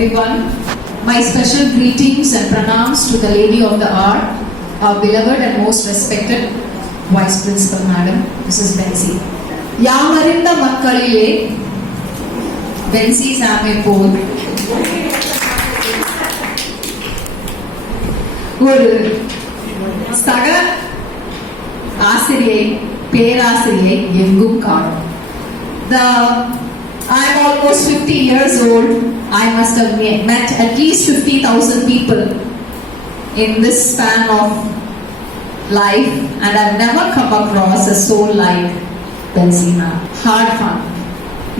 everyone. My special greetings and pranams to the Lady of the Hour, our beloved and most respected Vice Principal Madam, Mrs. Benzi. யாமறிந்த மக்களிலே பென்சி சாமை போல் ஒரு சக ஆசிரியை பேராசிரியை எங்கும் காணும். I'm almost 50 years old. I must have met at least 50,000 people in this span of life, and I've never come across a soul like Benzi ma'am. Hard fun.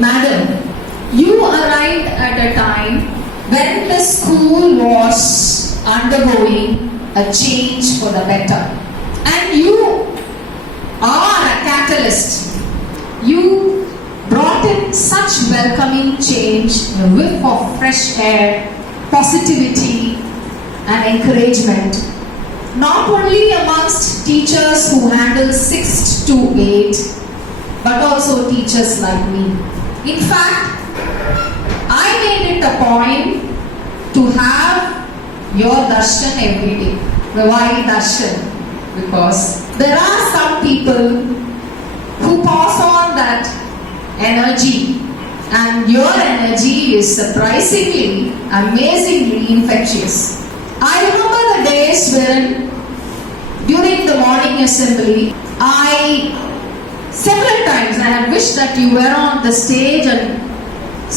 Madam, you arrived at a time when the school was undergoing a change for the better, and you are a catalyst. You brought in such welcoming change, a whiff of fresh air, positivity and encouragement, not only amongst teachers who handle 6th to 8, but also teachers like me. In fact, I made it a point to have your darshan every day. Why darshan? Because there are some people who pass on that energy, and your energy is surprisingly, amazingly infectious. I remember the days when during the morning assembly, several times I had wished that you were on the stage and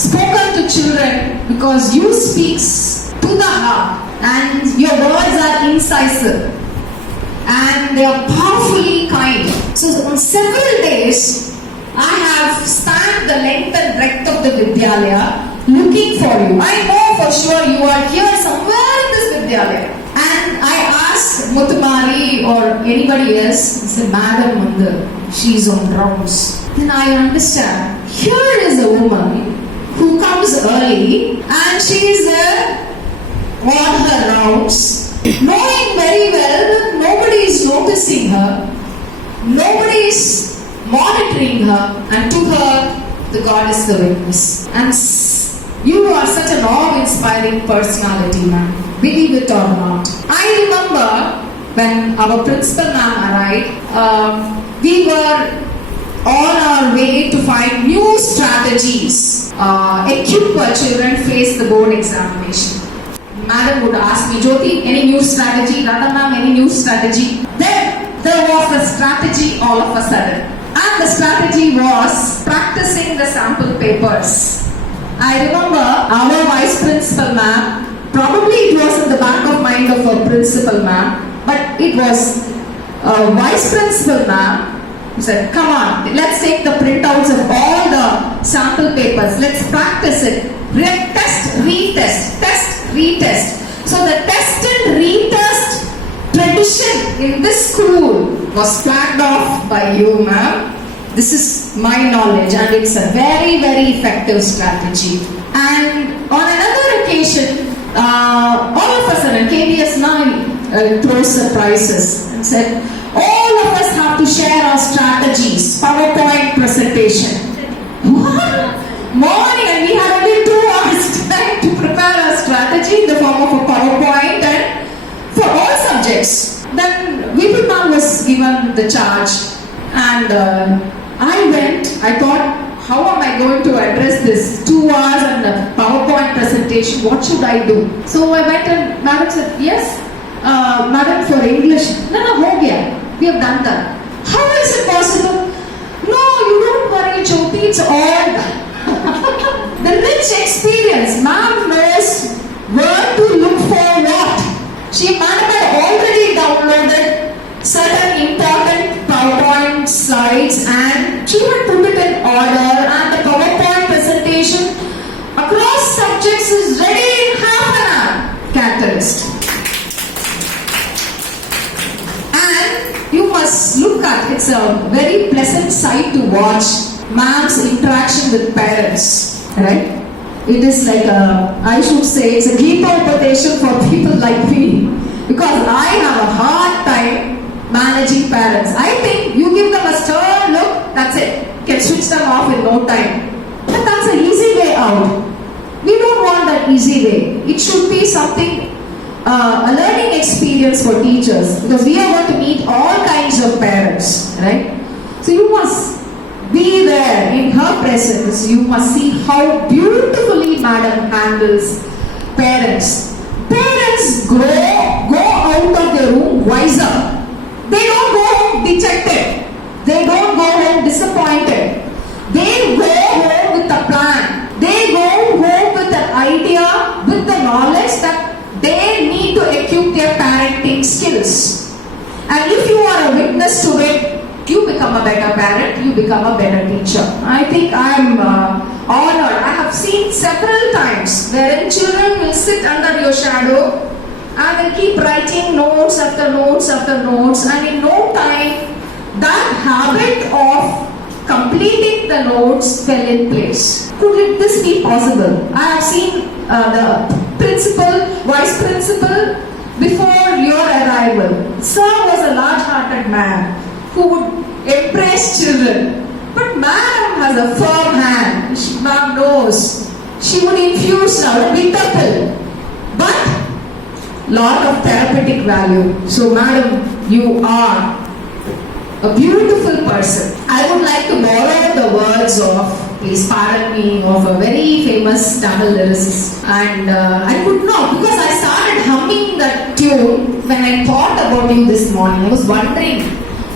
spoken to children, because you speak to the heart and your words are incisive and they are powerfully kind. So on several days I have spanned the length and breadth of the Vidyalaya looking for you. I know for sure you are here somewhere in this Vidyalaya. And I asked Muthumari or anybody else, I said, Madam Mundu, she's on rounds. Then I understand, here is a woman who comes early and she is there on her rounds, knowing very well that nobody is noticing her, nobody is monitoring her, and to her, the God is the witness. And you are such an awe-inspiring personality, ma'am. Believe it or not. I remember when our principal ma'am arrived, we were on our way to find new strategies, equip our children face the board examination. Madam would ask me, Jyoti, any new strategy? Radha ma'am, any new strategy? Then there was a strategy all of a sudden. And the strategy was practicing the sample papers. I remember our vice principal ma'am, probably it was in the back of mind of our principal ma'am, but it was vice principal ma'am who said, come on, let's take the printouts of all the sample papers, let's practice it, test, retest, test, retest. So the test and retest tradition in this school was flagged off by you, ma'am. This is my knowledge, and it's a very, very effective strategy. And on another occasion, all of a sudden, KBS 9 throws surprises and said, all of us have to share our strategies, PowerPoint presentation. What? Morning, and we had only 2 hours time to prepare our strategy in the form of a PowerPoint and for all subjects. Then VP ma'am was given the charge, and I went. I thought, how am I going to address this 2 hours and a PowerPoint presentation? What should I do? So I went, and madam said, yes, madam, for English. No, ho gaya. We have done that. How is it possible? No, you don't worry, Jyoti, it's all done. The rich experience, ma'am knows where to look for what. Madam had already downloaded certain important PowerPoint slides and she had put it in order, and the PowerPoint presentation across subjects is ready in half an hour. Catalyst. And you must look at, it's a very pleasant sight to watch ma'am's interaction with parents, right? It is like I should say, it's a Gita Upadesham for people like me, because I have a hard time managing parents. I think you give them a stern look, that's it. Can switch them off in no time. But that's an easy way out. We don't want that easy way. It should be something, a learning experience for teachers, because we are going to meet all kinds of parents, right? So you must be there in her presence. You must see how beautifully Madam handles parents. Parents go out of their room wiser. They don't go home dejected. They don't go home disappointed. They go home with a plan. They go home with an idea, with the knowledge that they need to equip their parenting skills. And if you are a witness to it, you become a better parent, you become a better teacher. I think I am honored. I have seen several times wherein children will sit under your shadow and they keep writing notes after notes after notes, and in no time that habit of completing the notes fell in place. Could this be possible? I have seen the principal, vice principal before your arrival. Sir was a large-hearted man who would embrace children. But Madam has a firm hand. Ma'am knows. She would infuse now a bitter pill. But lot of therapeutic value. So Madam, you are a beautiful person. I would like to borrow the words of, please pardon me, of a very famous Tamil lyricist. And I could not, because I started humming that tune when I thought about you this morning. I was wondering,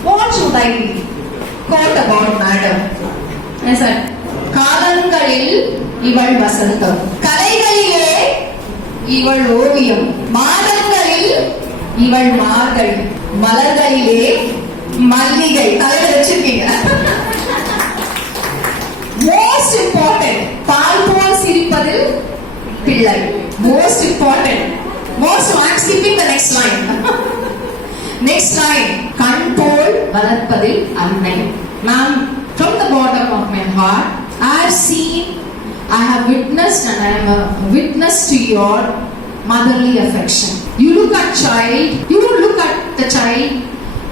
what should I quote about Madam? I said, Kalangalil ival vasantam, Kalaigalile ival oviyam, Madangalil ival margal, Malargalile Malligai. Most important, Palpol Siripadil Pillai. Most important. Most, so I am skipping the next line. Next line, Kanpol Valatpadil Annai. Ma'am, from the bottom of my heart, I have seen, I have witnessed, and I am a witness to your motherly affection. You look at child, you don't look at the child,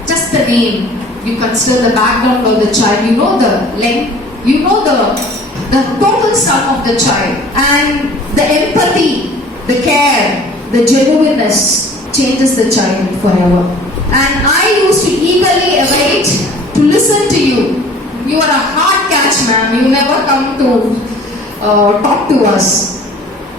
just the name. You consider the background of the child, you know the length, you know the total sum of the child, and the empathy, the care, the genuineness changes the child forever. And I used to eagerly await to listen to you. You are a hard catch, ma'am. You never come to talk to us.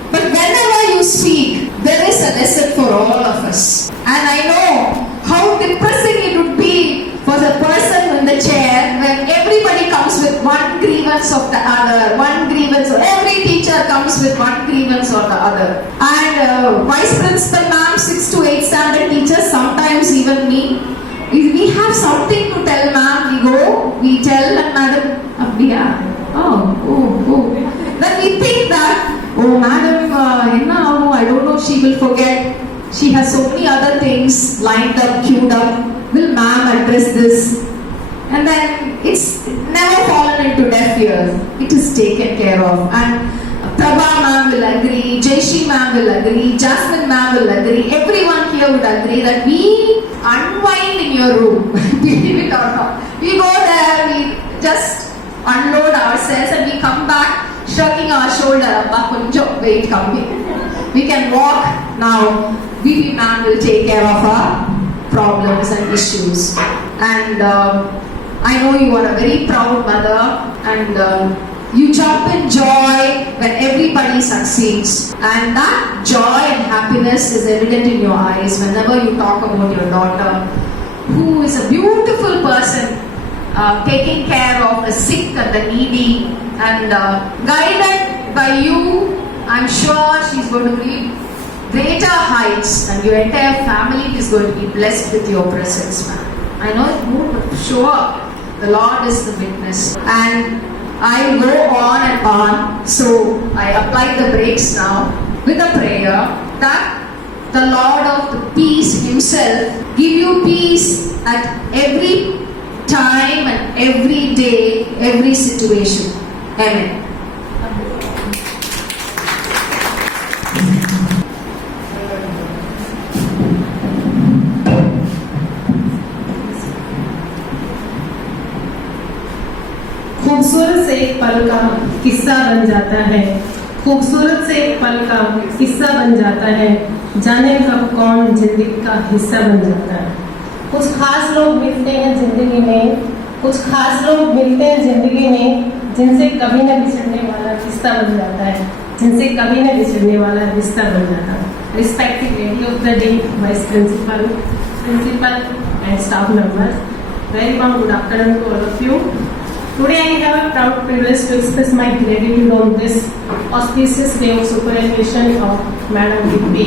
But whenever you speak, there is a lesson for all of us. And I know how depressing it would be for the person in the chair when everybody comes with one grievance of the other, one grievance, or every teacher comes with one grievance or the other. And vice principal ma'am, 6 to 8 standard teachers, sometimes even me, we have something to tell ma'am, we go, we tell, and madam, then we think that, oh madam, I don't know, she will forget. She has so many other things lined up, queued up. Will ma'am address this? And then it's never fallen into deaf ears. It is taken care of. And Prabha ma'am will agree, Jayashree ma'am will agree, Jasmine ma'am will agree, everyone here would agree that we unwind in your room. Believe it or not. We go there, we just unload ourselves and we come back shrugging our shoulder. Abba, kunjo, wait, come here. We can walk now. Bibi ma'am will take care of our problems and issues. And I know you are a very proud mother, and you jump in joy when everybody succeeds. And that joy and happiness is evident in your eyes whenever you talk about your daughter, who is a beautiful person, taking care of the sick and the needy, and guided by you. I'm sure she's going to reach greater heights, and your entire family is going to be blessed with your presence, ma'am. I know it won't, but sure, the Lord is the witness. And I go on and on, so I apply the brakes now with a prayer that the Lord of the peace himself give you peace at every time and every day, every situation. Amen. खूबसूरत से एक पल का किस्सा बन जाता है, खूबसूरत से एक पल का हिस्सा बन जाता है, जाने कब कौन जिंदगी का हिस्सा बन जाता है। कुछ खास लोग मिलते हैं जिंदगी में, कुछ खास लोग मिलते हैं जिंदगी में, जिनसे कभी न बिछड़ने वाला रिश्ता बन जाता है, जिनसे कभी न बिछड़ने वाला रिश्ता बन जाता है। Respected lady of the day, vice principal and staff members, very warm good afternoon to all of you. Today I have a proud privilege to express my gratitude on this auspicious day of superannuation of Madam Dippy.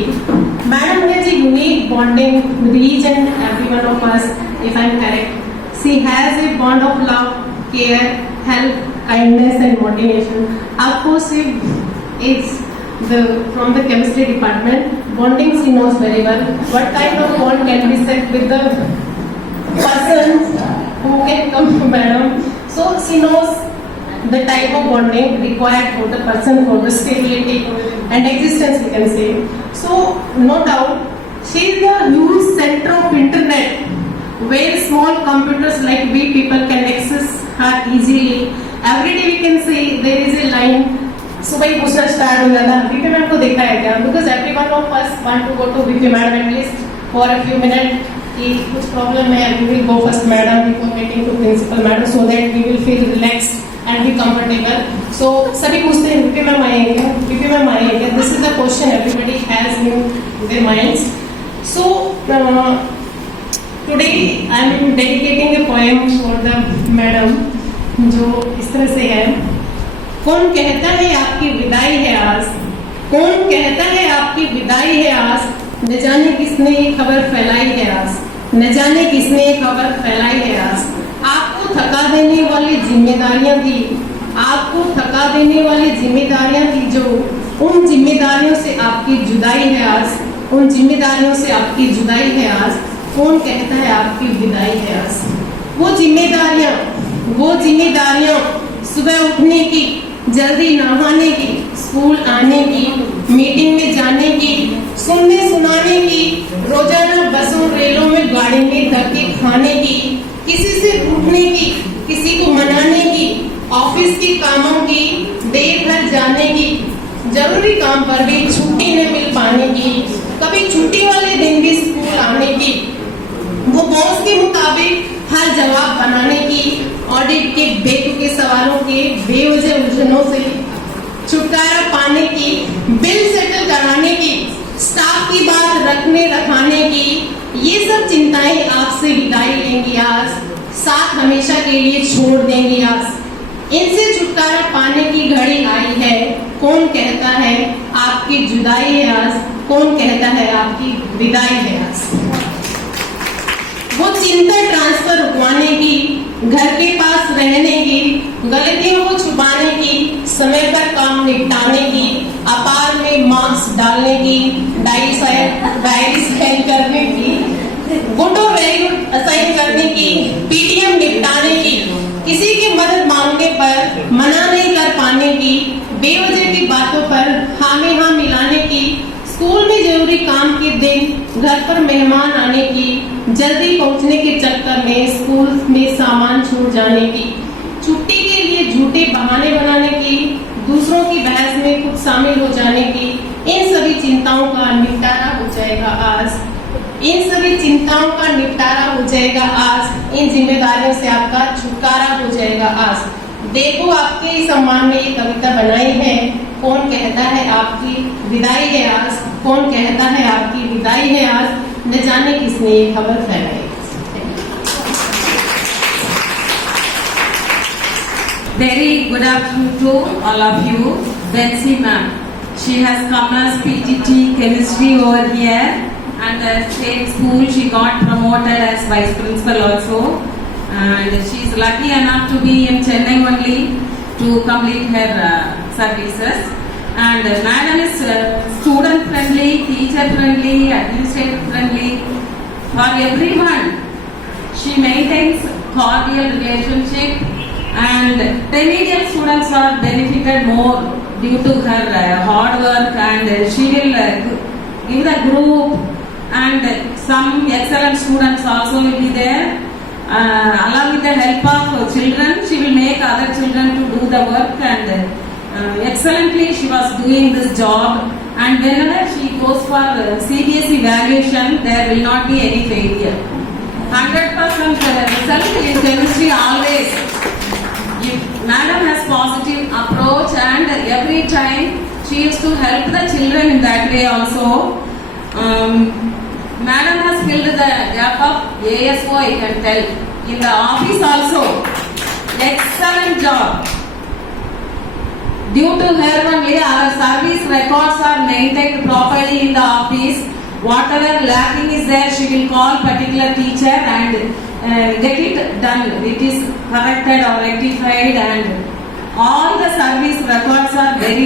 Madam has a unique bonding with each and every one of us, if I am correct. She has a bond of love, care, help, kindness and motivation. Of course, she is from the chemistry department. Bonding she knows very well. What kind of bond can be set with the person who can come to Madam? So she knows the type of bonding required for the person, for the stability and existence, we can say. So no doubt, she is the huge center of internet where small computers like we people can access her easily. Every day we can see there is a line. सुबह ही पूछना start हो जाता है VP ma'am को देखा है क्या, because every one of us want to go to VP madam at least for a few minute कि कुछ प्रॉब्लम है, we will go first madam before meeting to principal madam so that we will feel relaxed and be comfortable. So सभी पूछते हैं VP ma'am आएंगे, VP ma'am आएंगे. This is the question everybody has in their minds. So today I am dedicating a poem for the madam जो इस तरह से है. कौन कहता है आपकी विदाई है आज, कौन कहता है आपकी विदाई है आज, न जाने किसने ये खबर फैलाई है आज, न जाने किसने ये खबर फैलाई है आज. आपको थका देने वाली जिम्मेदारियां थी, आपको थका देने वाली जिम्मेदारियां थी जो, उन जिम्मेदारियों से आपकी जुदाई है आज, उन जिम्मेदारियों से आपकी जुदाई है आज. कौन कहता है आपकी विदाई है आज. वो जिम्मेदारियां सुबह उठने की, जल्दी नहाने की, स्कूल आने की, मीटिंग में जाने की, सुनने सुनाने की, रोजाना बसों रेलों में गाड़ी में धक्के खाने की, किसी से रूठने की, किसी को मनाने की, ऑफिस के कामों की, देर घर जाने की, जरूरी काम पर भी छुट्टी न मिल पाने की, कभी छुट्टी वाले दिन भी स्कूल आने की, वो बॉस के मुताबिक हर जवाब बनाने की, ऑडिट के बेतुके सवालों के बेवजह उलझनों से छुटकारा पाने की, बिल सेटल कराने की, स्टाफ की बात रखने रखाने की, ये सब चिंताएं आपसे विदाई लेंगी आज, साथ हमेशा के लिए छोड़ देंगी आज. इनसे छुटकारा पाने की घड़ी आई है. कौन कहता है आपकी जुदाई है आज, कौन कहता है आपकी विदाई है आज. वो चिंता ट्रांसफर रुकवाने की, घर के पास रहने की, गलतियों को छुपाने की, समय पर काम निपटाने की, अपार में मार्क्स डालने की, डायरी साइन करने की, गुड और वेरी गुड असाइन करने की, पीटीएम निपटाने की, किसी की मदद मांगने पर मना नहीं कर पाने की, बेवजह की बातों पर हाँ में हाँ मिलाने की, स्कूल में जरूरी काम के दिन घर पर मेहमान आने की, जल्दी पहुंचने के चक्कर में स्कूल में सामान छूट जाने की, छुट्टी के लिए झूठे बहाने बनाने की, दूसरों की बहस में खुद शामिल हो जाने की. इन सभी चिंताओं का निपटारा हो जाएगा आज, इन सभी चिंताओं का निपटारा हो जाएगा आज, इन जिम्मेदारियों से आपका छुटकारा हो जाएगा आज. देखो आपके सम्मान में ये कविता बनाई है. कौन कहता है आपकी विदाई है आज, कौन कहता है आपकी विदाई है आज, न जाने किसने ये खबर फैलाई. Very good afternoon to all of you. Betsy ma'am, she has come as PGT chemistry over here, and the same school she got promoted as vice principal also, and she is lucky enough to be in Chennai only to complete her services. And madam is student friendly, teacher friendly, administrator friendly, for everyone. She maintains cordial relationship, and remedial students are benefited more due to her hard work, and she will give the group, and some excellent students also will be there. Along with the help of children, she will make other children to do the work, and excellently she was doing this job, and whenever she goes for CBSE evaluation, there will not be any failure. 100% result in chemistry always. If madam has positive approach, and every time she used to help the children in that way also. Madam has filled the gap of ASO, I can tell. In the office also, excellent job. Due to her only, our service records are maintained properly in the office. Whatever lacking is there, she will call particular teacher and get it done. It is corrected or rectified, and all the service records are very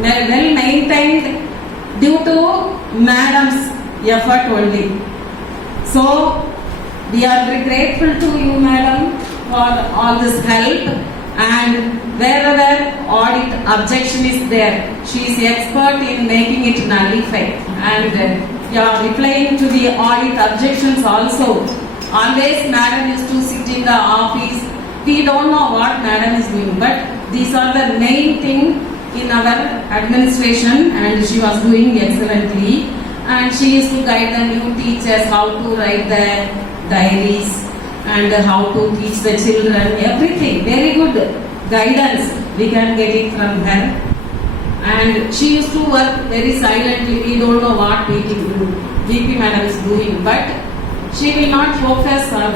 well maintained due to madam's effort only. So, we are very grateful to you, madam, for all this help. And wherever audit objection is there, she is expert in making it nullified. And you are replying to the audit objections also. Always madam used to sit in the office. We don't know what madam is doing, but these are the main thing in our administration, and she was doing excellently. And she used to guide the new teachers how to write the diaries and how to teach the children, everything. Very good guidance we can get it from her. And she used to work very silently. We don't know what VP madam is doing, but she will not focus on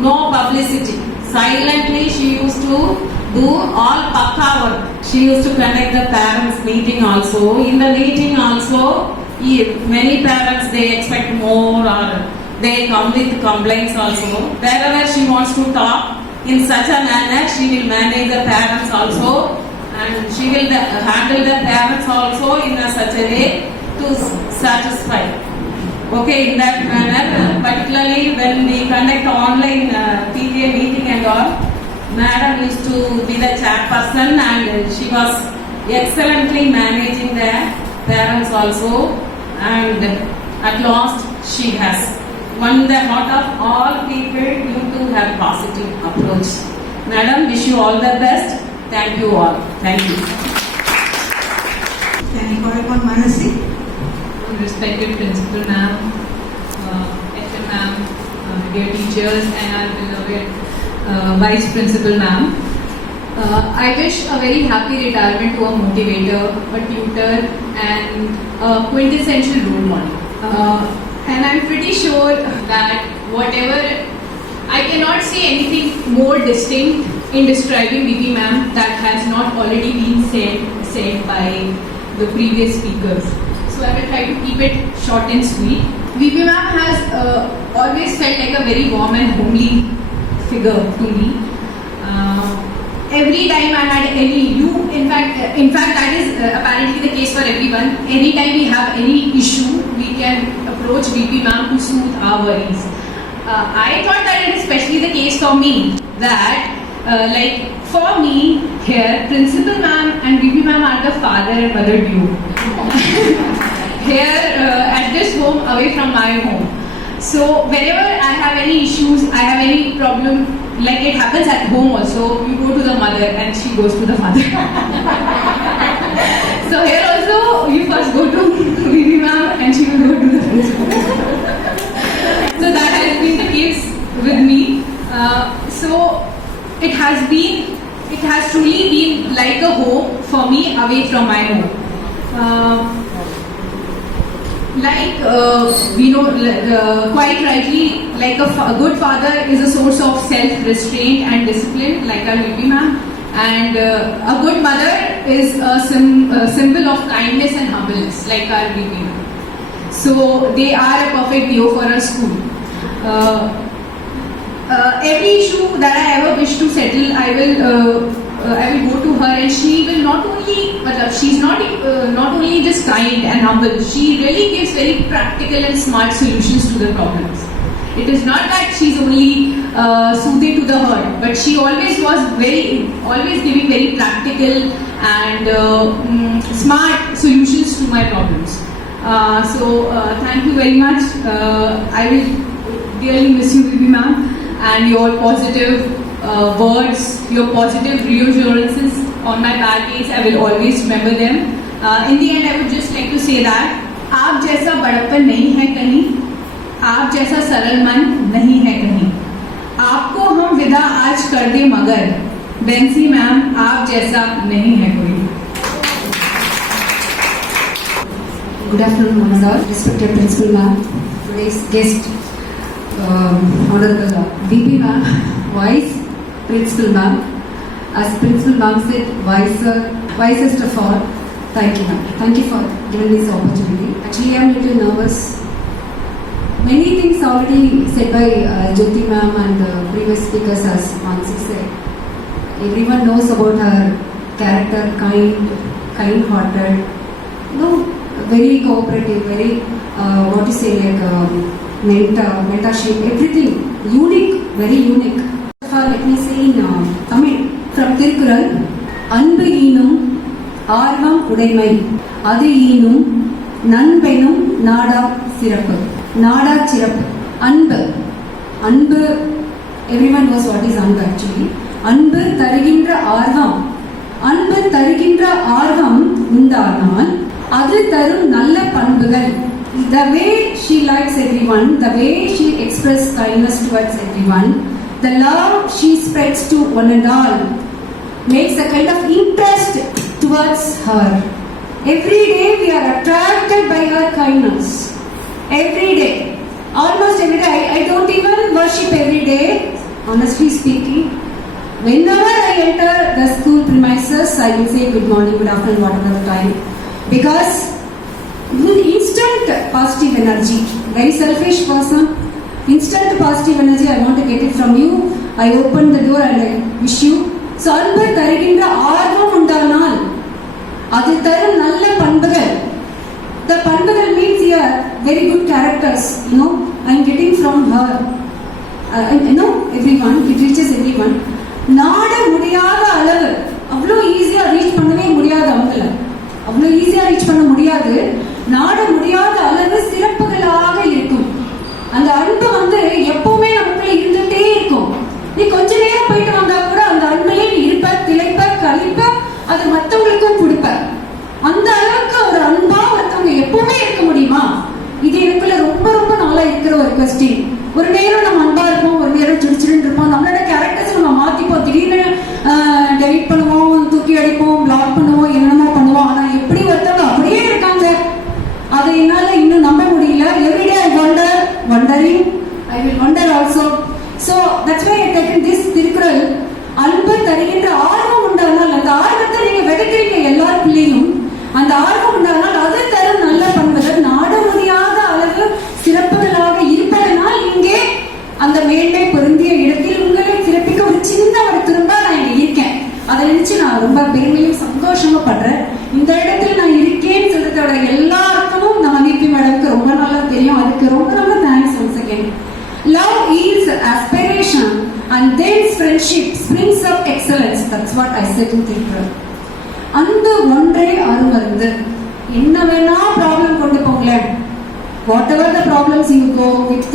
no publicity. Silently she used to do all pakka work. She used to conduct the parents meeting also. In the meeting also, many parents they expect more, or they come with complaints also. Wherever she wants to talk, in such a manner, she will manage the parents also, and she will handle the parents also in such a way to satisfy. Okay, in that manner, particularly when we conduct online PTA meeting and all, madam used to be the chairperson, and she was excellently managing the parents also, and at last she has won the heart of all people due to her positive approach. Madam, wish you all the best. Thank you all. Thank you. Can you call upon Manasi? Respected Principal Ma'am, FM Ma'am, dear teachers, and our beloved Vice Principal Ma'am. I wish a very happy retirement to a motivator, a tutor, and a quintessential role model. And I'm pretty sure that whatever, I cannot say anything more distinct in describing VP Ma'am that has not already been said by the previous speakers. So I will try to keep it short and sweet. VP Ma'am has always felt like a very warm and homely figure to me. Every time I had in fact that is apparently the case for everyone. Anytime we have any issue, we can approach VP Ma'am to soothe our worries. I thought that it is especially the case for me, that like for me here, Principal Ma'am and VP Ma'am are the father and mother duo. Here at this home, away from my home. So whenever I have any issues, I have any problem, like it happens at home also, you go to the mother and she goes to the father. So here also, you first go to VP Ma'am and she will go to the principal. So that has been the case with me. So it has truly been like a home for me away from my home. We know quite rightly, like a good father is a source of self-restraint and discipline, like our VP Ma'am, and a good mother is a symbol of kindness and humbleness, like our VP Ma'am. So they are a perfect duo for a school. Every issue that I ever wish to settle, I will go to her, and she will not only, she's not only just kind and humble, she really gives very practical and smart solutions to the problems. It is not that she's only soothing to the hurt, but she always giving very practical and smart solutions to my problems. So thank you very much. I will dearly miss you, VP Ma'am, and your positive words, your positive reassurances on my bad days, I will always remember them. In the end, I would just like to say that आप जैसा बड़प्पन नहीं है कहीं, आप जैसा सरल मन नहीं है कहीं. आपको हम विदा आज कर दे मगर बेंसी मैम आप जैसा नहीं है कोई. Good afternoon, once all. Respected Principal Ma'am, today's guest, Honorable VP Ma'am, Vice Principal Ma'am. As Principal Ma'am said, wisest of all. Thank you, ma'am. Thank you for giving me this opportunity. Actually, I am a little nervous. Many things already said by Jyoti Ma'am and the previous speakers, as Mansi said. Everyone knows about her character, kind-hearted, very cooperative, very mentorship, everything unique, very unique. Let me say in Tamil from Tirukkural, அன்பு ஈனும் ஆர்வம் உடைமை அது ஈனும் நண்பெனும் நாடா சிறப்பு. நாடா சிறப்பு. அன்பு everyone knows what is அன்பு actually. அன்பு தருகின்ற ஆர்வம் உண்டானால் அது தரும் நல்ல பண்புகள். The way she likes everyone, the way she expresses kindness towards everyone, the love she spreads to one and all makes a kind of interest towards her. Every day we are attracted by her kindness. Every day. Almost every day. I don't even worship every day, honestly speaking. Whenever I enter the school premises, I will say good morning, good afternoon, whatever time. Because instant positive energy. Very selfish person. Instant positive energy, I want to get it from you. I open the door and I wish you. So, அன்பு தருகின்ற ஆர்வம் உண்டானால் அது தரும் நல்ல பண்புகள். The பண்புகள் means here very good characters. I am getting from her. Everyone, it reaches everyone. நாட முடியாத அளவு அவ்வளோ ஈஸியா ரீச் பண்ணவே முடியாது. அவ்வளோ ஈஸியா ரீச் பண்ண முடியாது. நாட முடியாத அளவு சிறப்புகளாக இருக்கும். அந்த அன்பு எப்பவுமே நமக்குள்ள இருந்துட்டே இருக்கும். நீ கொஞ்ச நேரம் போயிட்டு வந்தா கூட அந்த அன்புலே நீ இருப்ப, திளைப்ப, கழிப்ப, அது மற்றவங்களுக்கும் கொடுப்ப. அந்த அளவுக்கு ஒரு அன்பா மற்றவங்க எப்பவுமே இருக்க முடியுமா? இது எனக்குள்ள ரொம்ப ரொம்ப நாளா இருக்கிற ஒரு கொஸ்டின். ஒரு நேரம் நம்ம அன்பா இருப்போம், ஒரு நேரம் சிரிச்சிருந்து இருப்போம். நம்மளோட கேரக்டர்ஸ் நம்ம மாத்திப்போம். திடீர்னு டெலிட் பண்ணுவோம், தூக்கி அடிப்போம், பிளாக் பண்ணுவோம், என்னென்னமோ பண்ணுவோம். ஆனா எப்படி ஒருத்தவங்க அப்படியே இருக்காங்க, அதை என்னால இன்னும் நம்ப முடியல. Everyday I wondering, I will wonder also. So that's why I taken this Thirukkural. அன்பு தருகின்ற ஆர்வம் உண்டானால் அந்த ஆர்வத்தை நீங்க விதைக்கிறீங்க எல்லாருக்குள்ளேயும். அந்த ஆர்வம் உண்டானால் அது தரும் நல்ல பண்புகள் நாட முடியாத அளவு சிறப்புகளாக இருப்பதனால் இங்கே அந்த மேன்மை பொருந்திய இடத்தில் உங்களை சிறப்பிக்க ஒரு சின்ன ஒரு திரும்ப நான் இங்க இருக்கேன். அதை நினைச்சு நான் ரொம்ப பெருமையும் சந்தோஷமா படுறேன். இந்த இடத்துல நான் இருக்கேன்னு சொல்றதோட எல்லாருக்கும் நம்ம விபி மேடம்க்கு ரொம்ப நல்லா தெரியும். அதுக்கு ரொம்ப ரொம்ப thanks once again. Love is aspiration and then friendship springs up excellence. That's what I said in Tirupur. அன்பு ஒன்றே அருமருந்து. என்ன வேணா ப்ராப்ளம் கொண்டு போங்களேன். Whatever the problems you go with,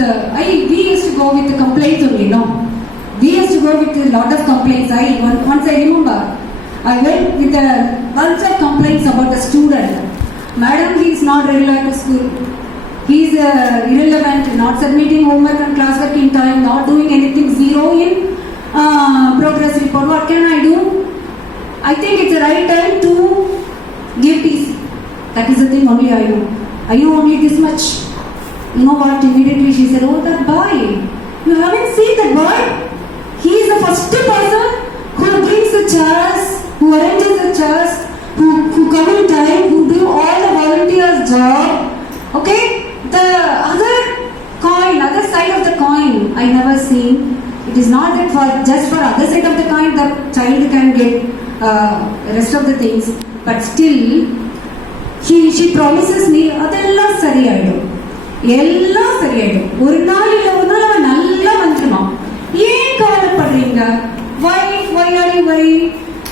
we used to go with the complaints only, no? We used to go with a lot of complaints. Once I remember, I went with a bunch of complaints about the student. Madam, he is not regular to school. He is irrelevant, not submitting homework and classwork in time, not doing anything, zero in progress report. What can I do? I think it's the right time to give TC. That is the thing only I know. I know only this much. You know what? Immediately she said, "Oh, that boy. You haven't seen that boy? He is the first person who brings the chairs, who arranges the chairs, who come in time, who do all the volunteers' job. Okay? The other side of the coin, I never seen. It is not that just for other side of the coin, the child can get rest of the things. But still, she promises me, அதெல்லாம் சரியாயிடும். எல்லாம் சரியாயிடும். ஒரு நாள் இல்ல ஒரு நாள் அவன் நல்லா வந்துருவான். ஏன் கவலைப்படுறீங்க? Why are you worried?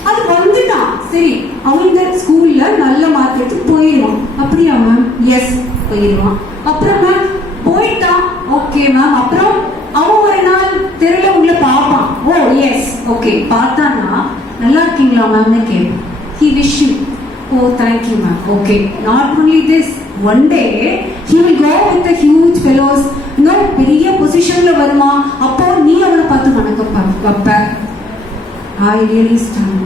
அது வந்துட்டான். சரி, அவன் இந்த ஸ்கூல்ல நல்ல மார்க் எடுத்து போயிடுவான். அப்படியா மேம்? எஸ், போயிடுவான். அப்புறம் மேம் போயிட்டான். Okay ma'am. அப்புறம் அவன் ஒரு நாள் தெருல உங்களை பார்ப்பான். ஓ எஸ், ஓகே. பார்த்தான்னா நல்லா இருக்கீங்களா மேம்னு கேட்பேன். He wish you. Oh, thank you ma'am. Okay. Not only this, one day he will go with the huge fellows. No, பெரிய பொசிஷன்ல வருமா, அப்போ நீ அவளை பார்த்து வணக்கம் வைப்ப. I really stunned.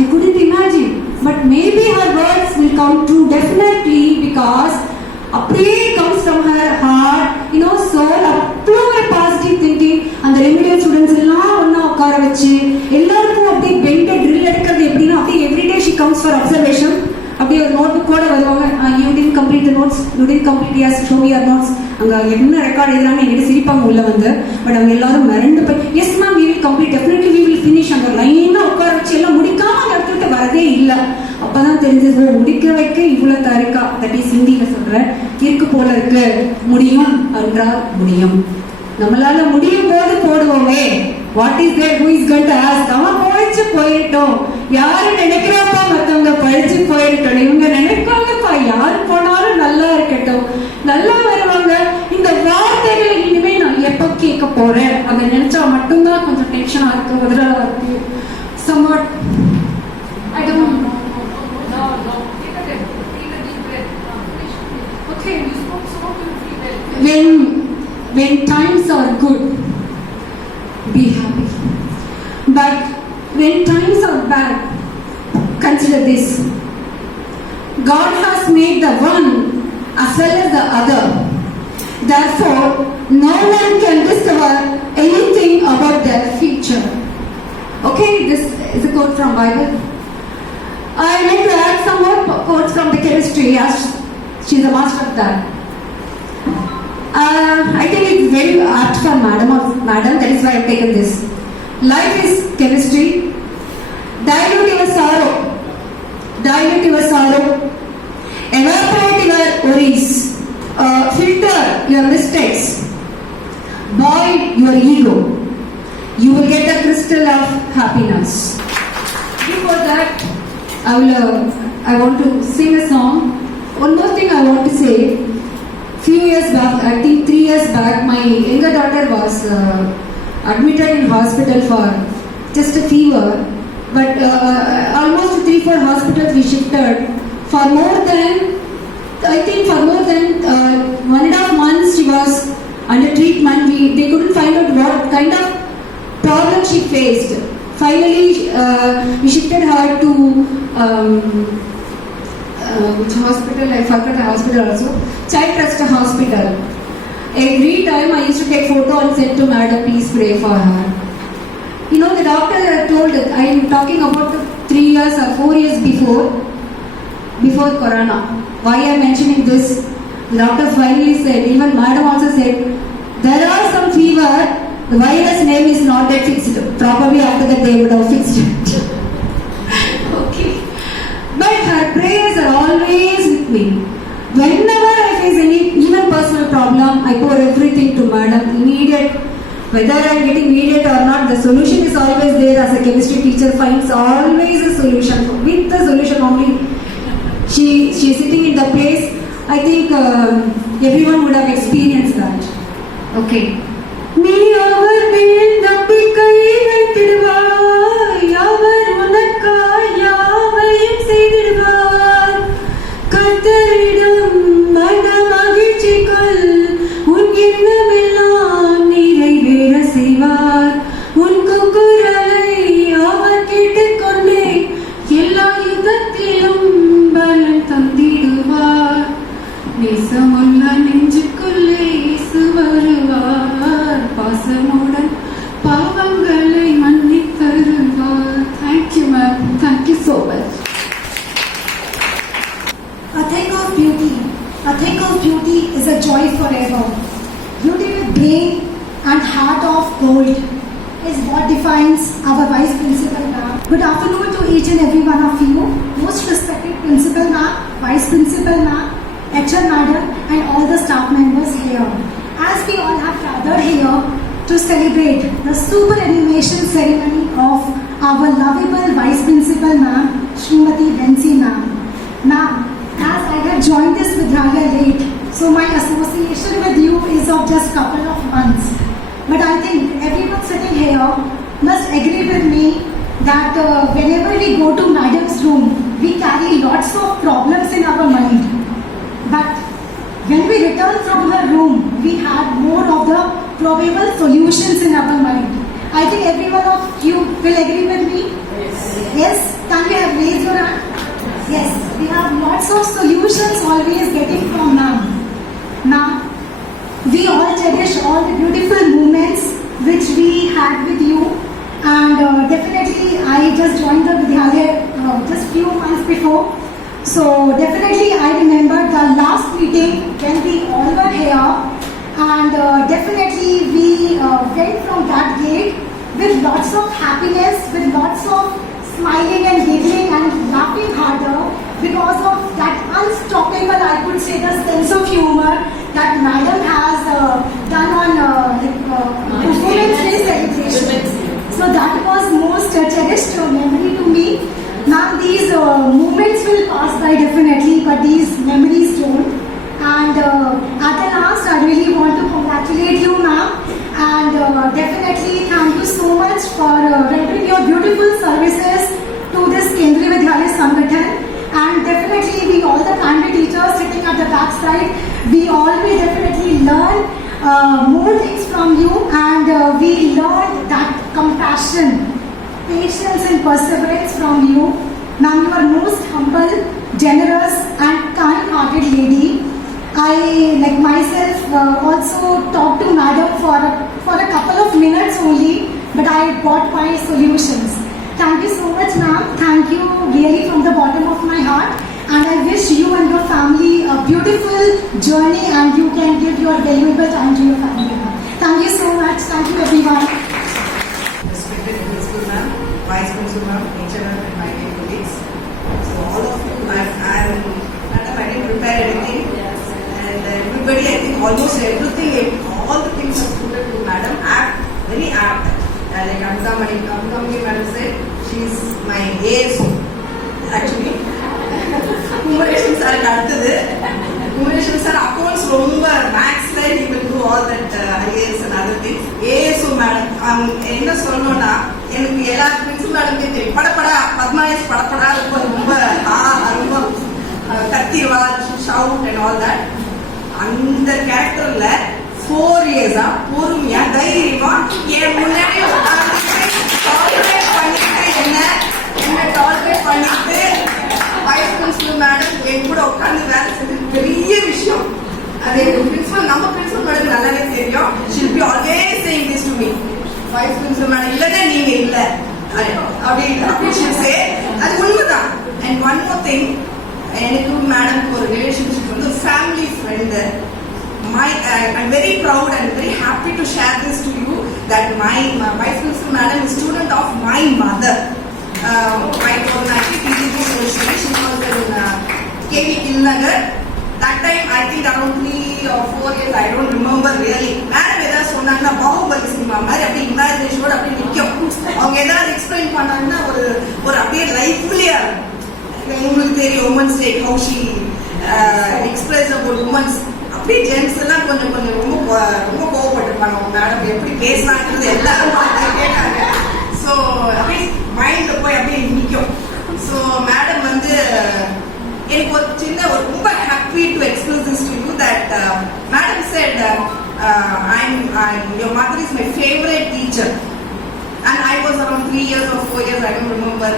I couldn't imagine. But maybe her words will come true definitely because அப்படியே comes from her heart, soul, அவ்வளோ ஒரு பாசிட்டிவ் திங்கிங். அந்த ரெமிடியல் ஸ்டூடெண்ட்ஸ் எல்லாம் ஒன்றா உட்கார வச்சு எல்லாருக்கும் அப்படியே பெண்டை ட்ரில் எடுக்கிறது எப்படின்னா அப்படியே everyday she comes for observation. அப்படியே ஒரு நோட் புக்கோட வருவாங்க. You did complete the notes, you did complete yes show me your notes. அங்கே என்ன ரெக்கார்ட் எழுதுறாங்க எங்கிட்ட சிரிப்பாங்க உள்ள வந்து. பட் அவங்க எல்லாரும் மிரண்டு போய் yes ma'am we will complete, definitely we will finish. அந்த லைனாக உட்கார வச்சு எல்லாம் முடிக்காம அந்த இடத்துல வரதே இல்லை. அப்பதான் தெரிஞ்சது முடிக்க வைக்க இவ்வளவு தரிக்கா. தட் இஸ் ஹிந்தியில சொல்றேன். இருக்கு போல இருக்கு, முடியும் என்றால் முடியும். நம்மளால முடியும் போது போடுவோமே. What is there who is going to ask? அவன் போயிடுச்சு போயிட்டோம். யாரு நினைக்கிறாப்பா மத்தவங்க பழிச்சு போயிட்டோம். இவங்க நினைப்பாங்கப்பா யாரு போனாலும் நல்லா இருக்கட்டும், நல்லா வருவாங்க. இந்த வார்த்தைகளை இனிமே நான் எப்ப கேட்க போறேன் அதை நினைச்சா மட்டும்தான் கொஞ்சம் டென்ஷனா இருக்கு, உதறலா இருக்கு. somewhat I don't know. No. Take a deep breath. Okay, you spoke so beautifully. When times are good, be happy. But when times are bad, consider this. God has made the one as well as the other. Therefore, no one can discover anything about their future. Okay, this is a quote from Bible. I like to add some more quotes from the chemistry as she's a master of that. I think it's very apt for madam, that is why I've taken this. Life is chemistry. Dilute your sorrow. Evaporate your worries. Filter your mistakes. Boil your ego. You will get a crystal of happiness. Before that, I want to sing a song. One more thing I want to say. Few years back, I think 3 years back, my younger daughter was admitted in hospital for just a fever. But almost 3-4 hospitals we shifted. For more than 1.5 months she was under treatment. They couldn't find out what kind of problem she faced. Finally, we shifted her to which hospital? I forgot the hospital also. Child Trust Hospital. Every time I used to take photo and send to madam, please pray for her. The doctor told that I am talking about 3 years or 4 years before Corona. Why I am mentioning this? The doctor finally said, even madam also said, there are some fever. The virus name is not yet fixed. Probably after that they would have fixed it. Okay. But her prayers are always with me. Whenever I face any even personal problem, I pour everything to madam. Immediate. Whether I am getting immediate or not, the solution is always there. As a chemistry teacher finds always a solution. With the solution only, she is sitting in the place. I think everyone would have experienced that. Okay. நீ அவர் மேல் நம்பிக்கை வைத்திடுவாய், அவர் உனக்காய் யாவையும் செய்திடுவார். கர்த்தரிடம் மன மகிழ்ச்சி கொள், உன் எண்ணமெல்லாம் நிறைவேற செய்வார். உன் குரலை அவர் கேட்டுக்கொண்டே எல்லா யுத்தத்திலும் பலன் தந்திடுவார். நேசமுள்ள நெஞ்சுக்குள்ளே இயேசு வருவார், பாசமுடன் பாவங்களை மன்னித்தருவார். Thank you ma'am. Thank you so much. A thing of beauty is a joy forever. Beauty with brain and heart of gold is what defines our Vice Principal ma'am. Good afternoon to each and every one of you. Most respected Principal ma'am, Vice Principal ma'am, HR madam and all the staff members here. As we all have gathered here to celebrate the superannuation ceremony of our lovable Vice Principal ma'am, Srimati Bensi ma'am. Ma'am, as I have joined this Vidyalaya late, so my association with you is of just couple of months. But I think everyone sitting here must agree with me that whenever we go to madam's room, we carry lots of problems in our mind. But when we return from her room, we had more of the probable solutions in our mind. I think every one of you will agree with me. Yes? Can we have raised your hand? Yes. We have lots of solutions always getting from ma'am. Now, we all cherish all the beautiful moments which we had with you, and definitely I just joined the Vidyalaya just few months before. So definitely I remember the last meeting when we all were here, and definitely we went from that gate with lots of happiness, with lots of smiling and giggling and laughing harder because of that unstoppable, I could say, the sense of humor that madam has done on Women's Day celebration. So that was most cherished memory to me. Ma'am, these moments will pass by definitely, but these memories don't. And at the last, I really want to congratulate you, ma'am. And definitely thank you so much for rendering your beautiful services to this Kendriya Vidyalaya Sangathan. And definitely we all the primary teachers sitting at the back side, we all will definitely learn more things from you, and we learned that compassion, patience and perseverance from you. Ma'am, you are most humble, generous and kind-hearted lady. I, like myself, also talked to madam for a couple of minutes only, but I got my solutions. Thank you so much, ma'am. Thank you really from the bottom of my heart. And I wish you and your family a beautiful journey, and you can give your valuable time to your family. Thank you so much. Thank you, everyone. Respected principal ma'am, vice principal ma'am, HR and my dear colleagues. So all of you, madam, I didn't prepare anything. And everybody, I think almost everything, all the things are suited to madam, apt, very apt. Like Amita madam said, she's my ASO. Actually, Kumaresh sir அடுத்தது Kumaresh sir accounts ரொம்ப mathsல he will do all that IAS and other things. ASO madam என்ன சொல்லணும்னா எனக்கு எல்லா principal மேடமே தெரியும். படப்படா பத்மாயஸ் படப்படா ரொம்ப ரொம்ப கத்திவா shout and all that. அந்த கேரக்டர்ல 4 years பொறுமையா தைரியமா என் முன்னாடி டாலரேட் பண்ணிட்டு என்ன டாலரேட் பண்ணிட்டு வைஸ் பிரின்சிபல் மேடம் என் கூட உட்கார்ந்து வேலை செஞ்சது பெரிய விஷயம். அது பிரின்சிபல் நம்ம பிரின்சிபல் மேடம் நல்லாவே தெரியும். she'll be always saying this to me. Vice principal madam இல்லைன்னா நீங்க இல்ல அப்படி she'll say. அது உண்மைதான். and one more thing, எனக்கு மேடம் ஒரு ரிலேஷன்ஷிப் வந்து family friend. I'm very proud and very happy to share this to you that my vice principal madam is student of my mother. My PGT Society, she was in KV Kilnagar. That time I think around 3 or 4 years, I don't remember really. Madam ஏதாவது சொன்னாங்கன்னா Baahubali cinema மாதிரி அப்படி இமேஜினேஷனோட அப்படி நிற்கும். அவங்க ஏதாவது explain பண்ணாங்கன்னா ஒரு அப்படியே லைஃப்லியா உங்களுக்கு தெரியும் women's day how she expressed about women's. அப்படியே ஜென்ஸ் எல்லாம் கொஞ்சம் ரொம்ப கோவப்பட்டிருப்பாங்க மேடம் எப்படி பேசினாங்கிறது எல்லாரும் கேட்டாங்க. ஸோ அப்படியே மைண்ட்ல போய் அப்படியே நிற்கும். ஸோ மேடம் வந்து எனக்கு ஒரு சின்ன ஒரு ரொம்ப happy to express this to you that madam set your mother is my favorite teacher. And I was around 3 years or 4 years, I don't remember.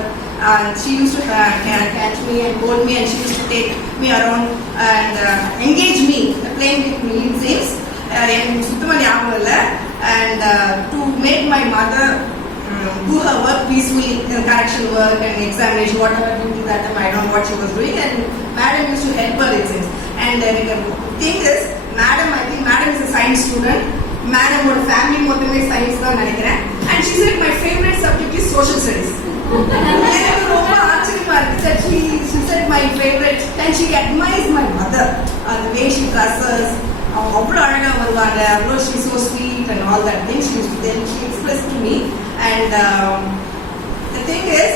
She used to catch me and hold me, and she used to take me around and engage me, playing with me in things. And to make my mother do her work peacefully, correction work and examination, whatever duty that time, I don't know what she was doing, and madam used to help her in things. And the thing is, I think madam is a science student. Madam or family மட்டுமே science தான் நினைக்கிறேன். And she said my favorite subject is social studies. எனக்கு ரொம்ப ஆச்சரியமா இருக்கு. She said my favorite, and she admires my mother, the way she dresses. அவங்க அவ்வளோ அழகா வருவாங்க, அவ்வளோ she so sweet and all that thing. She expressed to me. And the thing is,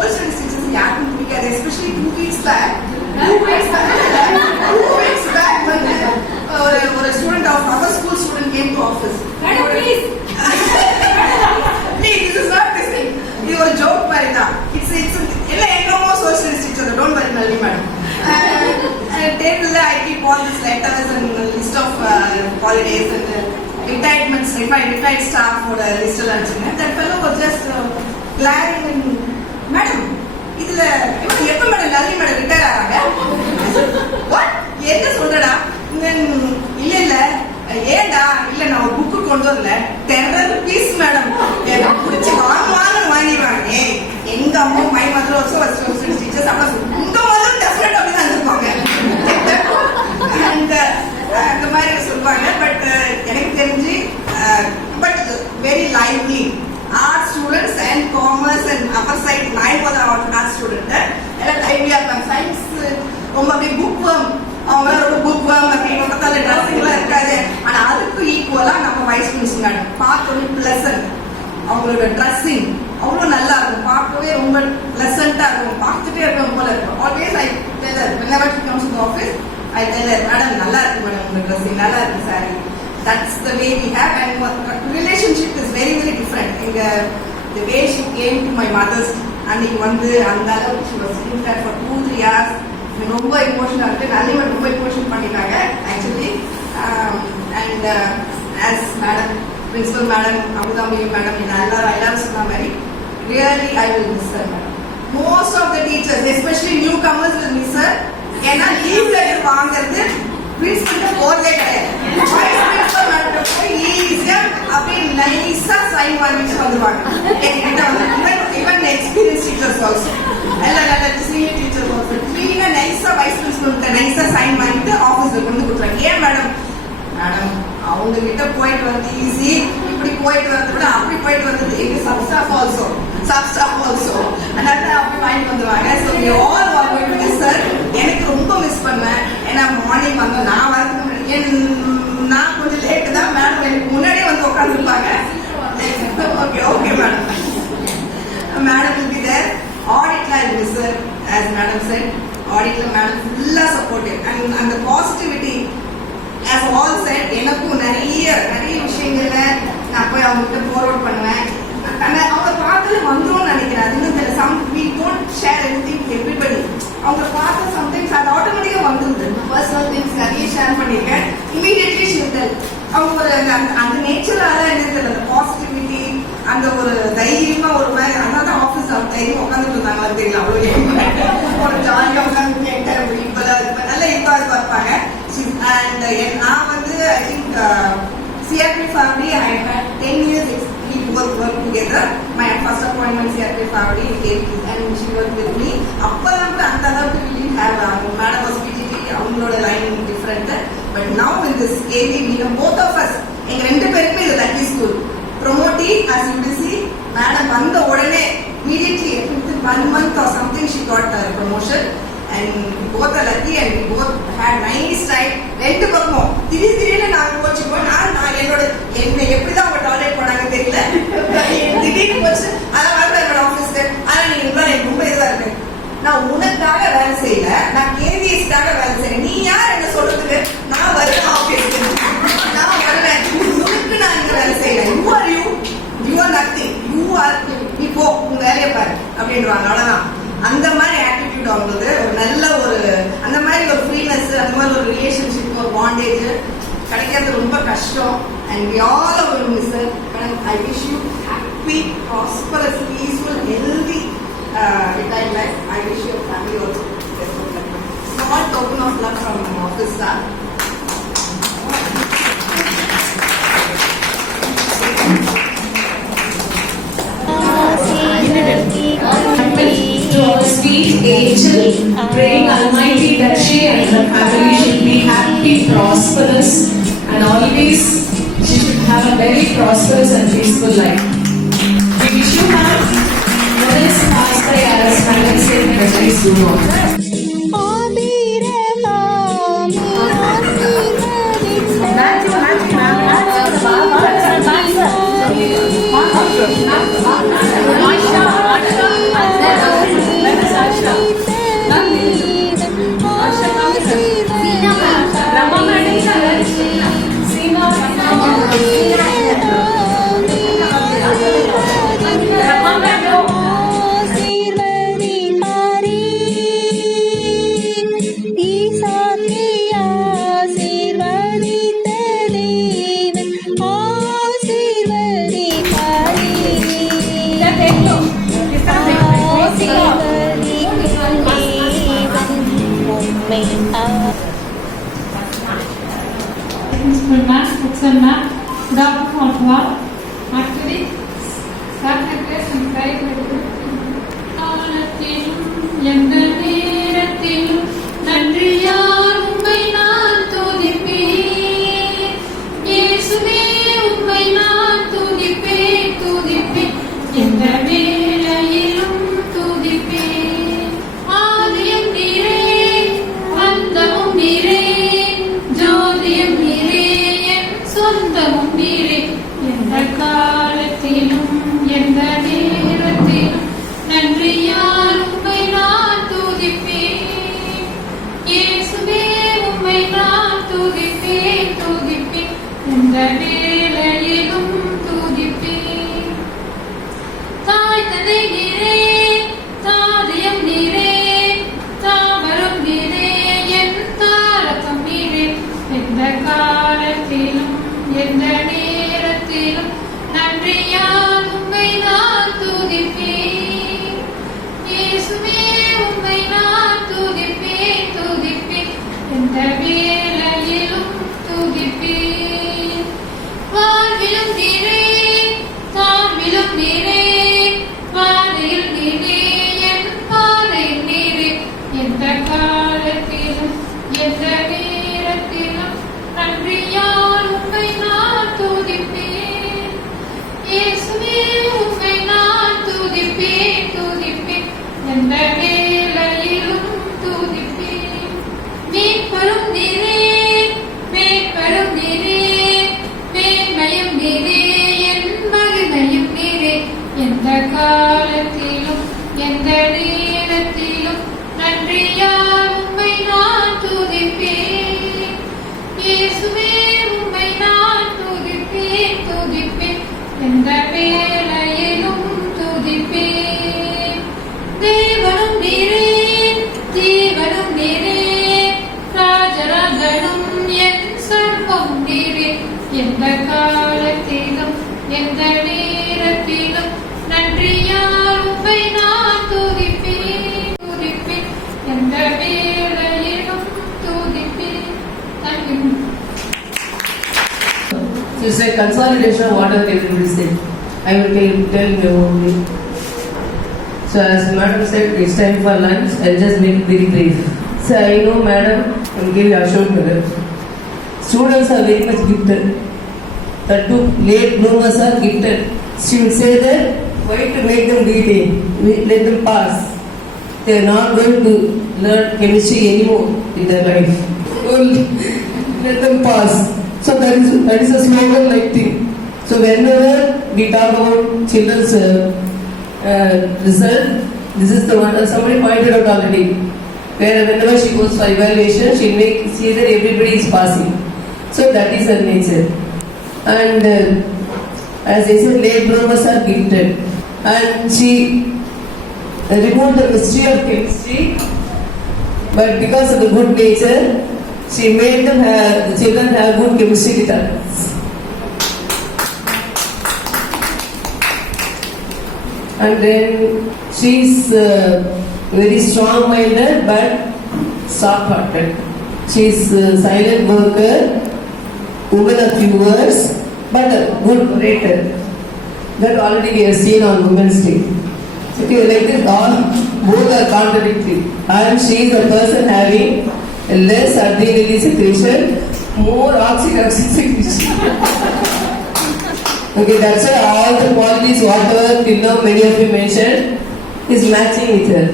social studies யாருக்கும் பிடிக்காது, especially 2 weeks back வந்து ஒரு student of our school student came to office. Madam, please. Please, this is not this thing. இது ஒரு joke April I keep all these letters and list of holidays and retirements, retired staff for the list of lunch. That fellow was just glaring and, Madam, இதுல எப்ப madam Nalini madam retire ஆறாங்க? What என்ன சொல்றடா? இல்ல இல்ல ஏண்டா இல்ல நான் ஒரு புக்கு கொண்டு வரல 10 rupees மேடம் எனக்கு பிடிச்சி வாங்கிடுவாங்க. எங்க அம்மா மை மதர் ஆல்சோ டீச்சர்ஸ் அப்ப உங்க மதர் டெஃபினட் அப்படிதான் இருப்பாங்க. அந்த மாதிரி சொல்லுவாங்க. பட் எனக்கு தெரிஞ்சு but very lively art students and commerce and upper side நான் இப்போ தான் ஆர்ட் ஸ்டூடெண்ட் எல்லாம் லைவ்லியா இருப்பாங்க. சயின்ஸ் ரொம்ப அப்படியே புக் வேர்ம், அவங்க ரொம்ப புக் வேர்ம் அப்படின்னு பக்கத்தால ட்ரெஸ்ஸிங்லாம் இருக்காது. ஆனா அதுக்கு ஈக்குவலா நம்ம வைஸ் பிரின்சிபல் மேடம் பார்த்தோன்னே பிளசன்ட், அவங்களோட ட்ரெஸ்ஸிங் அவ்வளோ நல்லா இருக்கும், பார்க்கவே ரொம்ப பிளசண்டா இருக்கும், பார்த்துட்டே இருக்கும் போல இருக்கும். Always I tell her whenever she comes to the office I tell her, madam நல்லா இருக்கு மேடம் உங்க ட்ரெஸ்ஸிங், நல்லா இருக்கு sorry. That's the way we have, and relationship is very very different. The way she came to my mother's அன்னைக்கு வந்து அந்த அளவுக்கு she was sitting there for 2-3 hours. ரொம்ப இமோஷனல் இருக்கு. நல்லி மேடம் ரொம்ப இமோஷனல் பண்ணிட்டாங்க actually. And as madam principal madam அமுதாமி madam எல்லாரும் சொன்ன மாதிரி really I will miss her madam. Most of the teachers especially new comers will miss her. ஏன்னா leave letter வாங்குறது பிரின்சிபல் போர்டே கிடையாது. பிரின்சிபல் மேடம் போய் ஈஸியா அப்படியே நைஸா சைன் வாங்கிட்டு வந்துருவாங்க என்கிட்ட வந்து. ஈவன் எக்ஸ்பீரியன்ஸ் டீச்சர்ஸ் ஆல்சோ நல்ல சீனியர் டீச்சர்ஸ் ஆல்சோ கிளீனா நைஸா வைஸ் பிரின்சிபல் நைஸா சைன் வாங்கிட்டு ஆஃபீஸ்ல கொண்டு கொடுத்துருவாங்க. ஏன் மேடம்? மேடம் அவங்க கிட்ட போயிட்டு வந்து ஈஸி, இப்படி போயிட்டு வரது விட அப்படி போயிட்டு வந்தது எங்க சப் ஸ்டாஃப் ஆல்சோ அதனால அப்படி வாங்கிட்டு வந்துருவாங்க. So we all are going to miss her. எனக்கு ரொம்ப மிஸ் பண்ணேன். ஏன்னா மார்னிங் வந்து நான் வரதுக்கு நான் கொஞ்சம் லேட்டு தான், மேடம் எனக்கு முன்னாடியே வந்து உட்காந்துருப்பாங்க. Okay madam. Madam will be there. Auditல I miss her, as madam said. Auditல மேடம் ஃபுல்லா சப்போர்ட்டிவ் அண்ட் அந்த பாசிட்டிவிட்டி as all said. எனக்கும் நிறைய விஷயங்கள்ல நான் போய் அவங்க கிட்ட ஃபார்வர்ட் பண்ணுவேன். அவங்க பார்த்துல வந்துடும் நினைக்கிறேன். அது இன்னும் தெரியல. we don't share anything with everybody. அவங்க பார்த்து சம்டைம்ஸ் அது ஆட்டோமேட்டிக்கா வந்துருது. பர்சனல் திங்ஸ் நிறைய ஷேர் பண்ணிருக்கேன். Immediately she will tell. அவங்க ஒரு அந்த நேச்சரால என்ன தெரியல, அந்த பாசிட்டிவிட்டி, அந்த ஒரு தைரியமா ஒரு மாதிரி. அதனால ஆஃபீஸ் தைரியம் உட்காந்துட்டு இருந்தாங்க தெரியல. அவ்வளோ ஒரு ஜாலியா உட்காந்து இப்ப நல்ல இப்பா பார்ப்பாங்க. And நான் வந்து I think CRP family I had 10 years we work together. My first appointment CRP family came and she worked with me. அப்பலாம் கூட அந்த அளவுக்கு we didn't have madam was PGT, அவங்களோட line different. But now in this AV we know both of us, எங்க ரெண்டு பேருக்குமே இது lucky school promoting. As you will see, madam வந்த உடனே immediately within 1 month or something she got a promotion. And we both are lucky and we both had nice time. ரெண்டு பக்கமும் திடீர்னு நான் கோச்சுப்போம். நான் என்னை எப்படிதான் அவங்க டாய்லெட் போனாங்க தெரியல. திடீர்னு போச்சு அதான் வரல என்னோட ஆஃபீஸ்க்கு. ஆனா நீங்க எனக்கு ரொம்ப இதுவா இருக்கு. நான் உனக்காக வேலை செய்யல, நான் கேவிஎஸ்க்காக வேலை செய்யறேன். நீ யார் என்ன சொல்றதுக்கு? நான் வருவேன் ஆஃபீஸ்க்கு, நான் வருவேன். உனக்கு நான் இங்க வேலை செய்யல. You are nothing. You are நீ போ உங்க வேலையை பாரு அப்படின்றாங்க. அவ்வளவுதான். அந்த மாதிரி ஆட்டிடியூட் அவங்களுக்கு ஒரு நல்ல ஒரு அந்த மாதிரி ஒரு ஃப்ரீனஸ், அந்த மாதிரி ஒரு ரிலேஷன்ஷிப், ஒரு பாண்டேஜ் கிடைக்கிறது ரொம்ப கஷ்டம். And we all our miss her. I wish you happy, prosperous, peaceful, healthy retired life. I wish your family also best of luck. Small token of love from office staff. To our sweet angel, praying Almighty that she and her family should be happy, prosperous, and always she should have a very prosperous and peaceful life. We wish you have Let's pass by as Madam said, please do not. Principal Ma'am, Utsan Ma'am. Good afternoon to all. Actually, start like this and try to காலத்திலும் எந்த நேரத்திலும் நன்றியால் உம்மை நான் துதிப்பேன். இயேசுவே உம்மை நான் துதிப்பேன், துதிப்பேன். எந்த வேளையிலும் துதிப்பேன். ஆதியும் நீரே, அந்தமும் நீரே, ஜோதியும் நீரே, என் சொந்தமும் நீரே. எந்த காலத்திலும் எந்த நேரத்திலும் நன்றியால் உம்மை நான் துதிப்பேன். இயேசுவே உம்மை நான் துதிப்பேன், துதிப்பேன். எந்த வேளையிலும் துதிப்பேன். தாய் தந்தை நீரே, தாதியம் நீரே, தாவரம் நீரே, என் தாரகம் நீரே. எந்த காலத்திலும் எந்த நேரத்திலும் நன்றியால் உம்மை நான் துதிப்பேன். இயேசுவே உம்மை நான் துதிப்பேன், துதிப்பேன். எந்த வேளையிலும் துதிப்பேன். வாழ்விலும் நீரே, தாழ்விலும் நீரே, பாதையில் நீரே, என் பாதையில் நீரே. எந்த காலத்திலும் எந்த நேரத்திலும் நன்றியால் உம்மை நான் துதிப்பேன். இயேசுவே உம்மை நான் துதிப்பேன், துதிப்பேன். எந்த வேளையிலும் துதிப்பேன். மீட்பரும் நீரே, மேற்பரும் நீரே, மேன்மையும் நீரே, என் மகிமையும் நீரே. எந்த காலத்திலும் எந்த நேரத்திலும் நன்றியால் உம்மை நான் துதிப்பேன். இயேசுவே உம்மை நான் துதிப்பேன், துதிப்பேன். எந்த வேளையிலும் துதிப்பேன். தேவனும் நீரே, ஜீவனும் நீரே, ராஜராஜனும் என் சர்வம் நீரே. எந்த காலத்திலும் எந்த நேரத்திலும் நன்றியால் உம்மை நான் துதிப்பேன், துதிப்பேன். எந்த வேளையிலும் துதிப்பேன். Thank you. It's a consolidation of whatever everybody said. I will tell you only. So as madam said, it's time for lunch. I'll just make it very brief. So I know madam will give you assurance. Students are very much gifted. The two late bloomers are gifted. She will say that, why to make them retain? We let them pass. They are not going to learn chemistry anymore in their life. Let them pass. So that is a slogan like thing. So whenever we talk about children's result, this is the one that somebody pointed out already. Whenever she goes for evaluation, she makes see that everybody is passing. So that is her nature. And as I said, late bloomers are gifted. And she removed the mystery of chemistry, but because of the good nature, she made them have, the children have good chemistry with others. And then she is very strong-minded but soft-hearted. She is a silent worker, woman of few words, but a good orator. That already we have seen on Women's Day. Okay, like this, all both are contradictory. And she is the person having less adrenaline secretion, more oxytocin secretion. Okay, that's why all the qualities, whatever till now many of you mentioned, is matching with her.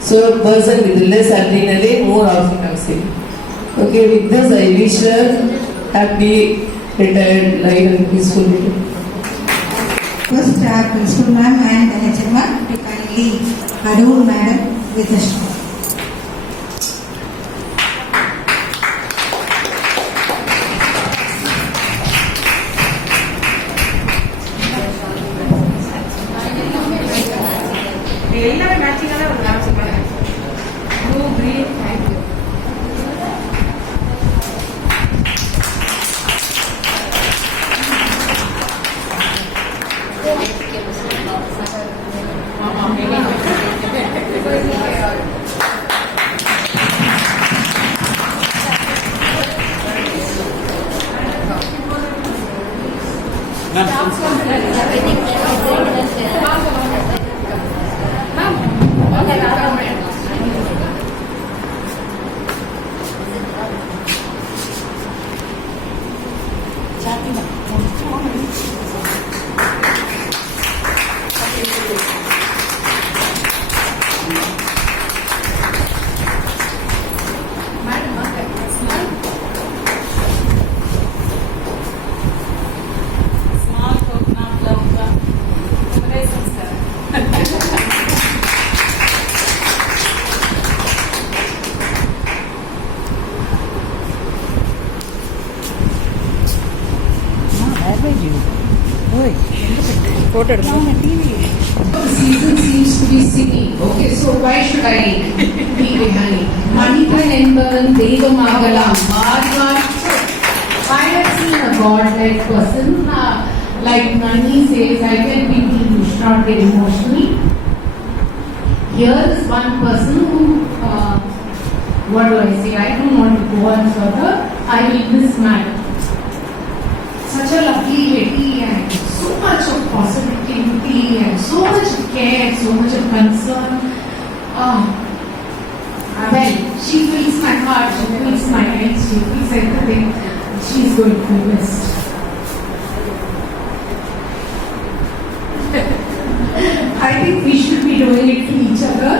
So, person with less adrenaline, more oxytocin. Okay, with this I wish her happy, retired life and peaceful life. First, our principal ma'am and manager ma'am to kindly adorn madam with a straw. எல்லாரும் மேட்சிங்கான ஒரு ma'am சொல்லுங்க. Blue, green, thank you. ஆமா Small coconut love. Congratulations, sir. The season seems to be singing. Okay, so why should I be behind? Manitan Enban Devamagalam Bhagwan. I have seen a godlike person. Like Nani says, I can be deep, you should not get emotional. Here is one person who, what do I say? I don't want to go on further. I will miss Madam. Such a lovely lady and so much of positivity and so much of care, so much of concern. Well, she fills my heart, she fills my head, she fills everything. She's going to be missed. I think we should be doing it to each other.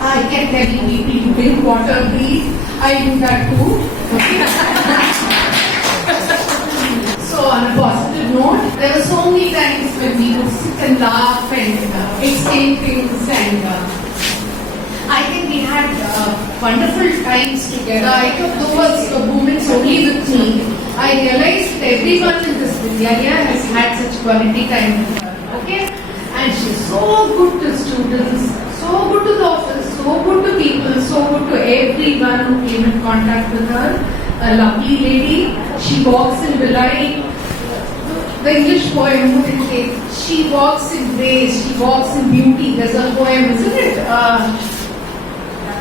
I kept telling people to drink water, breathe. I do that too. Okay. So on a positive note, there were so many times when we would sit and laugh and exchange things and I think we had wonderful times together. I took those moments only with me. I realized everyone in this Vidyalaya has had such quality time with her. Okay? And she's so good to students, so good to the office, so good to people, so good to everyone who came in contact with her. A lovely lady. She walks in delight. The English poem, she walks in grace, she walks in beauty. There's a poem, isn't it?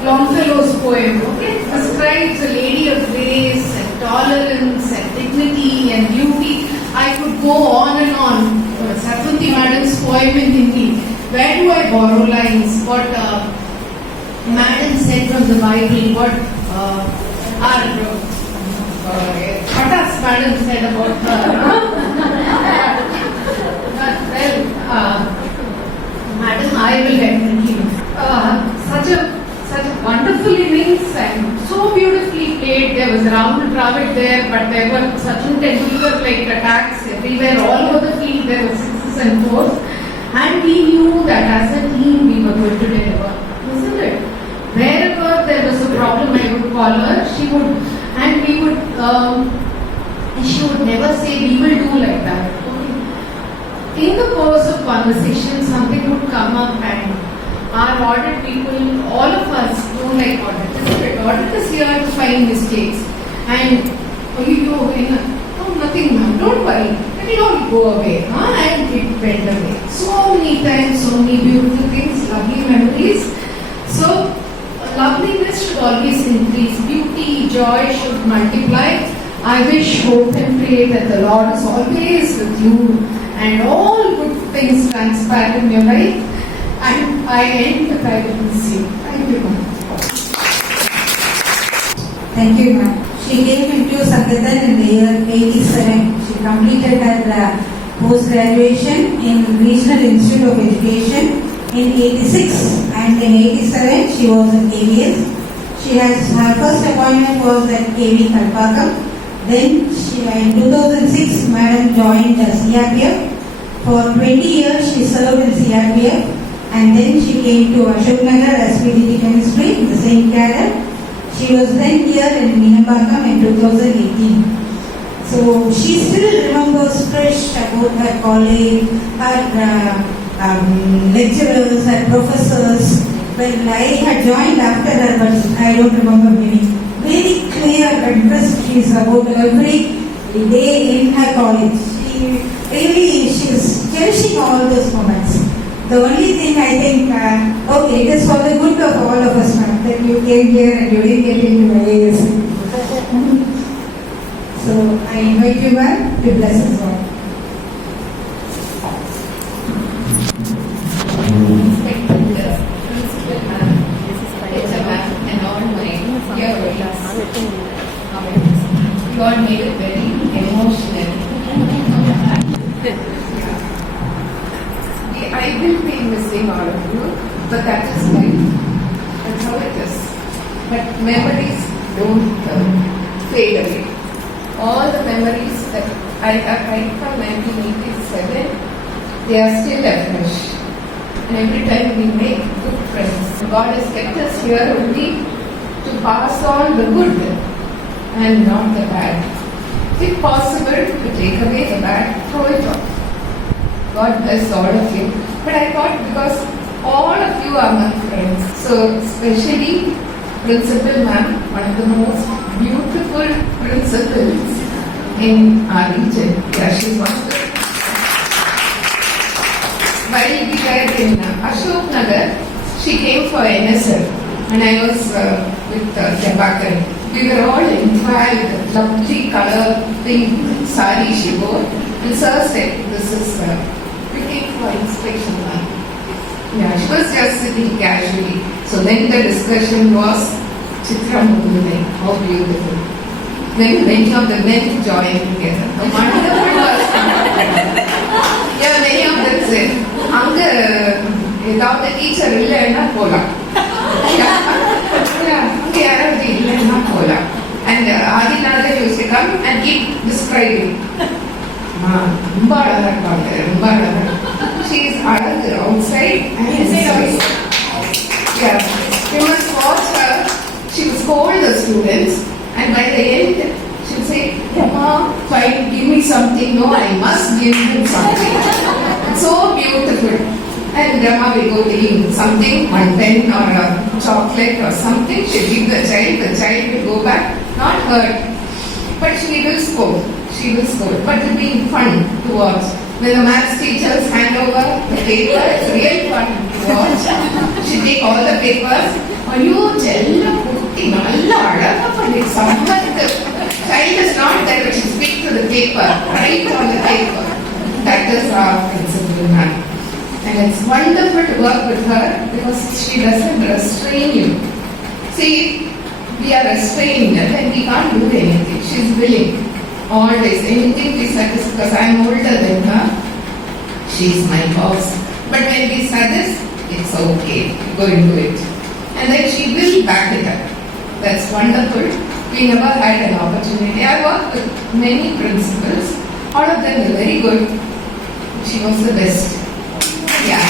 Longfellow's poem, okay? Describes a lady of grace and tolerance and dignity and beauty. I could go on and on. Saraswati Madam's poem in Hindi. Where do I borrow lines? What Madam said from the Bible, what our Patas Madam said about her. Madam, I will definitely. Such a wonderful innings and so beautifully played. There was Rahul Dravid there, but there were Sachin Tendulkar like attacks everywhere, all over the field. There were 6s and 4s, and we knew that as a team we were going to deliver, isn't it? Wherever there was a problem, I would call her. She would, and we would. She would never say we will do like that. Okay. In the course of conversation, something would come up and our audit people, all of us don't like auditors. Auditors here to find mistakes. And you go in, oh, nothing, ma'am, don't worry. It will all go away. And it went away. So many times, so many beautiful things, lovely memories. So, loveliness should always increase. Beauty, joy should multiply. I wish, hope and pray that the Lord is always with you and all good things transpire in your life. And I end the private museum. Thank you, ma'am. Thank you, ma'am. She came into Sanketan in the year 87. She completed her post-graduation in Regional Institute of Education in 86, and in 87 she was in KVS. Her first appointment was at KV Kalpakam. Then in 2006, Madam joined CRPF. For 20 years she served in CRPF, and then she came to Ashok Nagar as PGT Chemistry in the same cadre. She was then here in Meenambakam in 2018. So she still remembers fresh about her colleague, her lecturers, her professors. Well, I had joined after her, but I don't remember many. Very clear and crisp she is about every day in her college. She is cherishing all those moments. The only thing I think, okay, it is for the good of all of us, ma'am, that you came here and you didn't get into AAS. So I invite you, ma'am, to bless us all. You all made it very emotional. I will be missing all of you, but that is life. That's how it is. But memories don't fade away. All the memories that I have right from 1987, they are still afresh. And every time we make good friends. God has kept us here only to pass on the good and not the bad. If possible, to take away the bad, throw it off. God bless all of you. But I thought because all of you are my friends, so especially Principal Ma'am, one of the most beautiful principals in our region. Yeah, she's one of the. While we were in Ashok Nagar, she came for NSL and I was with Jabakar. We were all entwined, lovely color, pink sari she wore. And sir said, this is, we came for inspection. Yeah, she was just sitting casually. So then the discussion was, Chitra Mukundai, how beautiful. Then many of the men joined together. The wonderful was, yeah, many of them said, அங்க ஏதாவது teacher இல்லைன்னா போலாம் அங்க யாராவது இல்லைன்னா போலாம் and Adinada used to come and keep describing ரொம்ப அழகா இருப்பாங்க ரொம்ப அழகா she is அழகு outside and inside yeah you must watch her she would scold the students and by the end she would say Mama fine give me something no I must give you something so beautiful. And Grandma will go to him something, one pen or a chocolate or something. She'll give the child will go back, not hurt. But she will scold. She will scold. But it will be fun to watch. When the maths teachers hand over the paper, it's real fun to watch. She take all the papers. Ayyo, jella putti, nalla alaga panni, sammathu. Child is not there, but she speaks to the paper, right on the paper. That is our principal ma'am. And it's wonderful to work with her because she doesn't restrain you. See, we are restrained and we can't do anything. She's willing. Always, anything we suggest because I'm older than her, she's my boss. But when we suggest, it's okay, go and do it. And then she will back it up. That's wonderful. We never had an opportunity. I worked with many principals. All of them were very good. She was the best. Yeah.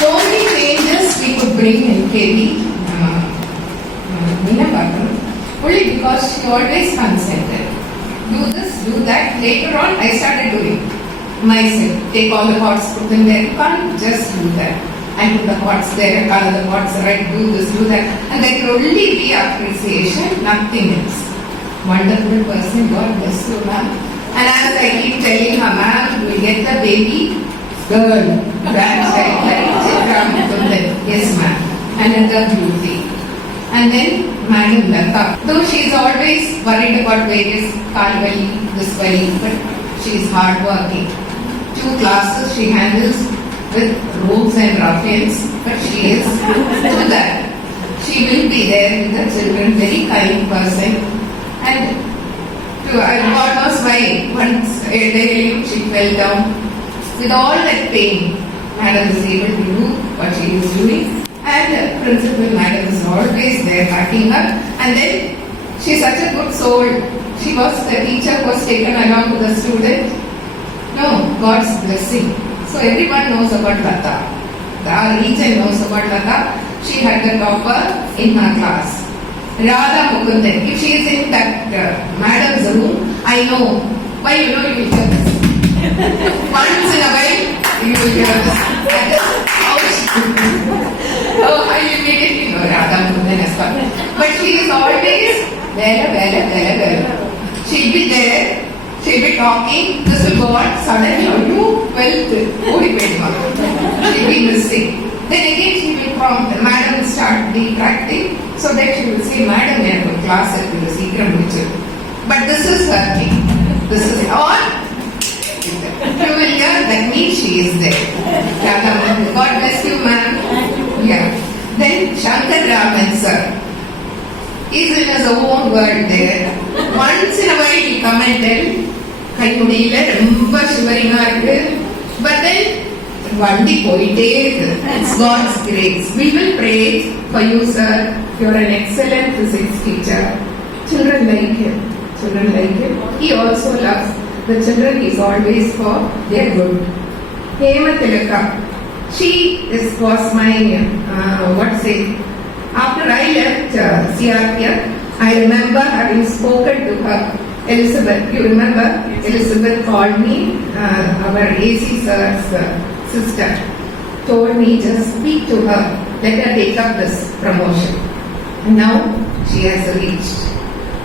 So many changes we could bring in KV, only because she always consented. Do this, do that. Later on, I started doing myself. Take all the pots, put them there. You can't just do that. I put the pots there, color the pots right, do this, do that. And there can only be appreciation, nothing else. Wonderful person, God bless you, ma'am. And as I keep telling her, ma'am, we'll get the baby girl, grandchild, like Chitra Mukundai. Yes, ma'am. Another beauty. And then Madam Lata. Though she is always worried about various Kalvali, this valley, but she is hardworking. 2 classes she handles with rogues and ruffians, but she is to that. She will be there with the children, very kind person. And God knows why. Once a day she fell down. With all that pain, Madam is able to do what she is doing. And Principal Madam is always there backing her. And then she is such a good soul. She was the teacher who was taken along with the student. No, God's blessing. So everyone knows about Lata. Our region knows about Lata. She had the topper in her class. Radha Mukundai. If she is in that madam's room, I know. Why you know you will hear this? Once in a while, you will hear this. That is how she so I immediately know Radha Mukundai has come. But she is always there. She'll be there. She'll be talking. This will go on. Suddenly, you wealth. She'll be missing. Then again she will prompt. The madam will start detracting. So that she will say, Madam, I have a class at the secret teacher. But this is her thing. This is all. You will hear that means she is there. God bless you, ma'am. Yeah. Then Shankar Raman sir. He's in his own world there. Once in a while he come and tell, கை முடியல ரொம்ப ஷிவரிங்கா இருக்கு. But then வண்டி போயிட்டே இருக்கு. It's God's grace. We will pray for you, sir. You're an excellent physics teacher. Children like him. Children like him. He also loves the children. He's always for their good. Hema Tilaka. She was my after I left CRPF, I remember having spoken to her. Elizabeth, you remember? Elizabeth called me, our AC sir's sister, told me just speak to her, let her take up this promotion. And now she has reached.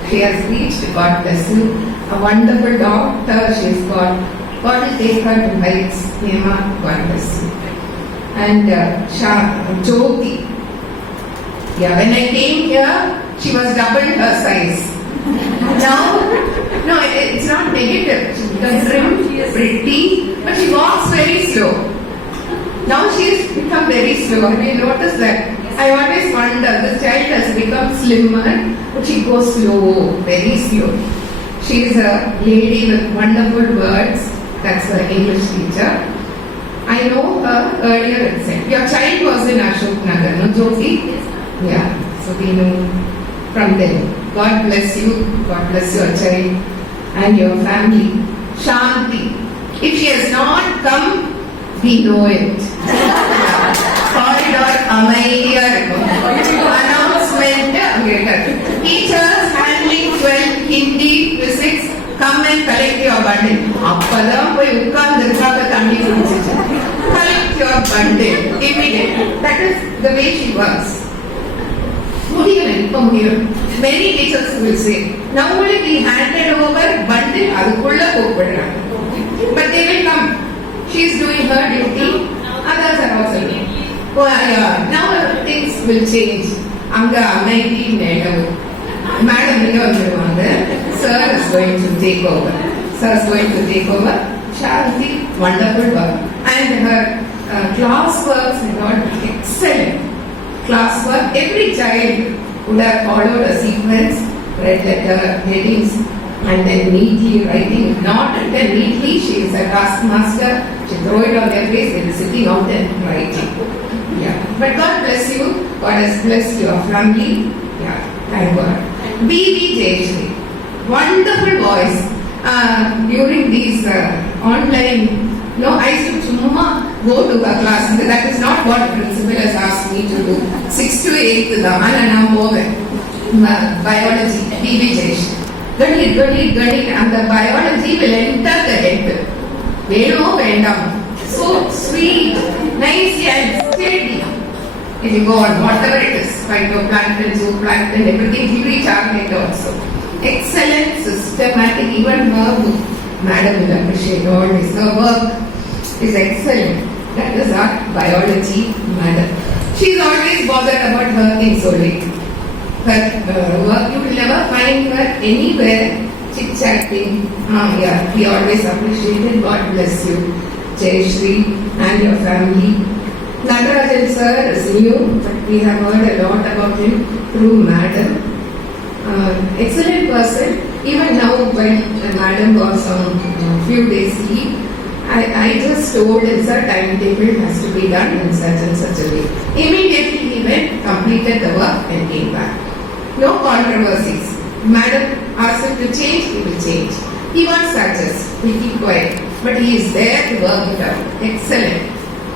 She has reached, God bless you. A wonderful doctor she's got. God will take her to heights. Hema, God bless you. And Jyoti. Yeah, when I came here, she was double her size. Now, no, it's not negative. She becomes trim, pretty, but she walks very slow. Now she's become very slow. Have you noticed that? I always wonder, this child has become slimmer, but she goes slow, very slow. She is a lady with wonderful words. That's her English teacher. I know her earlier itself. Your child was in Ashok Nagar, no, Jyoti? Yeah, so we know from them. God bless you. God bless your child and your family. Shanti. If she has not come, we know it. Corridor அமைதியா இருக்கும். Announcement. Teachers handling 12 Hindi, physics, come and collect your bundle. அப்பதான் போய் உட்கார்ந்திருக்காங்க தண்ணி குடிச்சிட்டு. Collect your bundle immediately. That is the way she works. Many teachers will say, now only we handed over bundle, அதுக்குள்ள கூப்பிடுறாங்க. But they will come. She is doing her duty. Others are also doing. Now things will change. அங்க அமைதி நிலவு. Madam இங்க வந்துருவாங்க. Sir is going to take over. Sir is going to take over. Shanti, wonderful work. And her class works and all excellent. Classwork, every child would have followed a sequence, red letter, headings, and then neatly writing. Not written neatly, she is a taskmaster. She throw it on their face, they are sitting out and writing. Yeah. But God bless you. God has blessed your family. Yeah, thank God. B.V. Jayashree, wonderful voice. During these online, no, I used to go to her class. That is not what the principal has asked me to do. 6th to 8th, now more biology, B.V. Jayashree. Gani, and the biology will enter the head. Veno Vendam. So sweet, nice and steady. If you go on, whatever it is, phytoplankton, zooplankton, everything, you reach our head also. Excellent, systematic, even her book. Madam will appreciate all this. Her work is excellent. That is our biology madam. She is always bothered about her things only. Her work, you will never find her anywhere chit-chatting. Yeah, we always appreciated. God bless you, Jayashree, and your family. Natarajan sir is new, but we have heard a lot about him through madam. Excellent person. Even now, when madam was on few days leave, I just told him, sir, timetable has to be done in such and such a way. Immediately he went, completed the work and came back. No controversies. Madam asked him to change, he will change. He won't suggest, he keep quiet. But he is there to work it out. Excellent.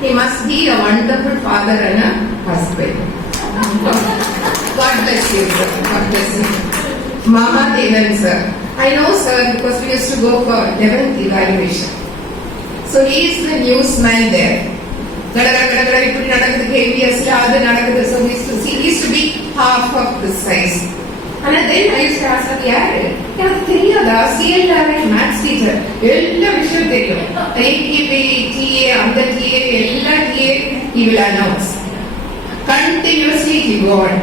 He must be a wonderful father and a husband. God bless you, sir. God bless you. Mama Devan, sir. I know, sir, because we used to go for 11th evaluation. So he is the new smile there. So he used to be half of this size. And then I used to ask him, எனக்கு தெரியாதா CLRH maths teacher எல்லா விஷயம் தெரியும் TA அந்த TA எல்லா TA he will announce continuously he go on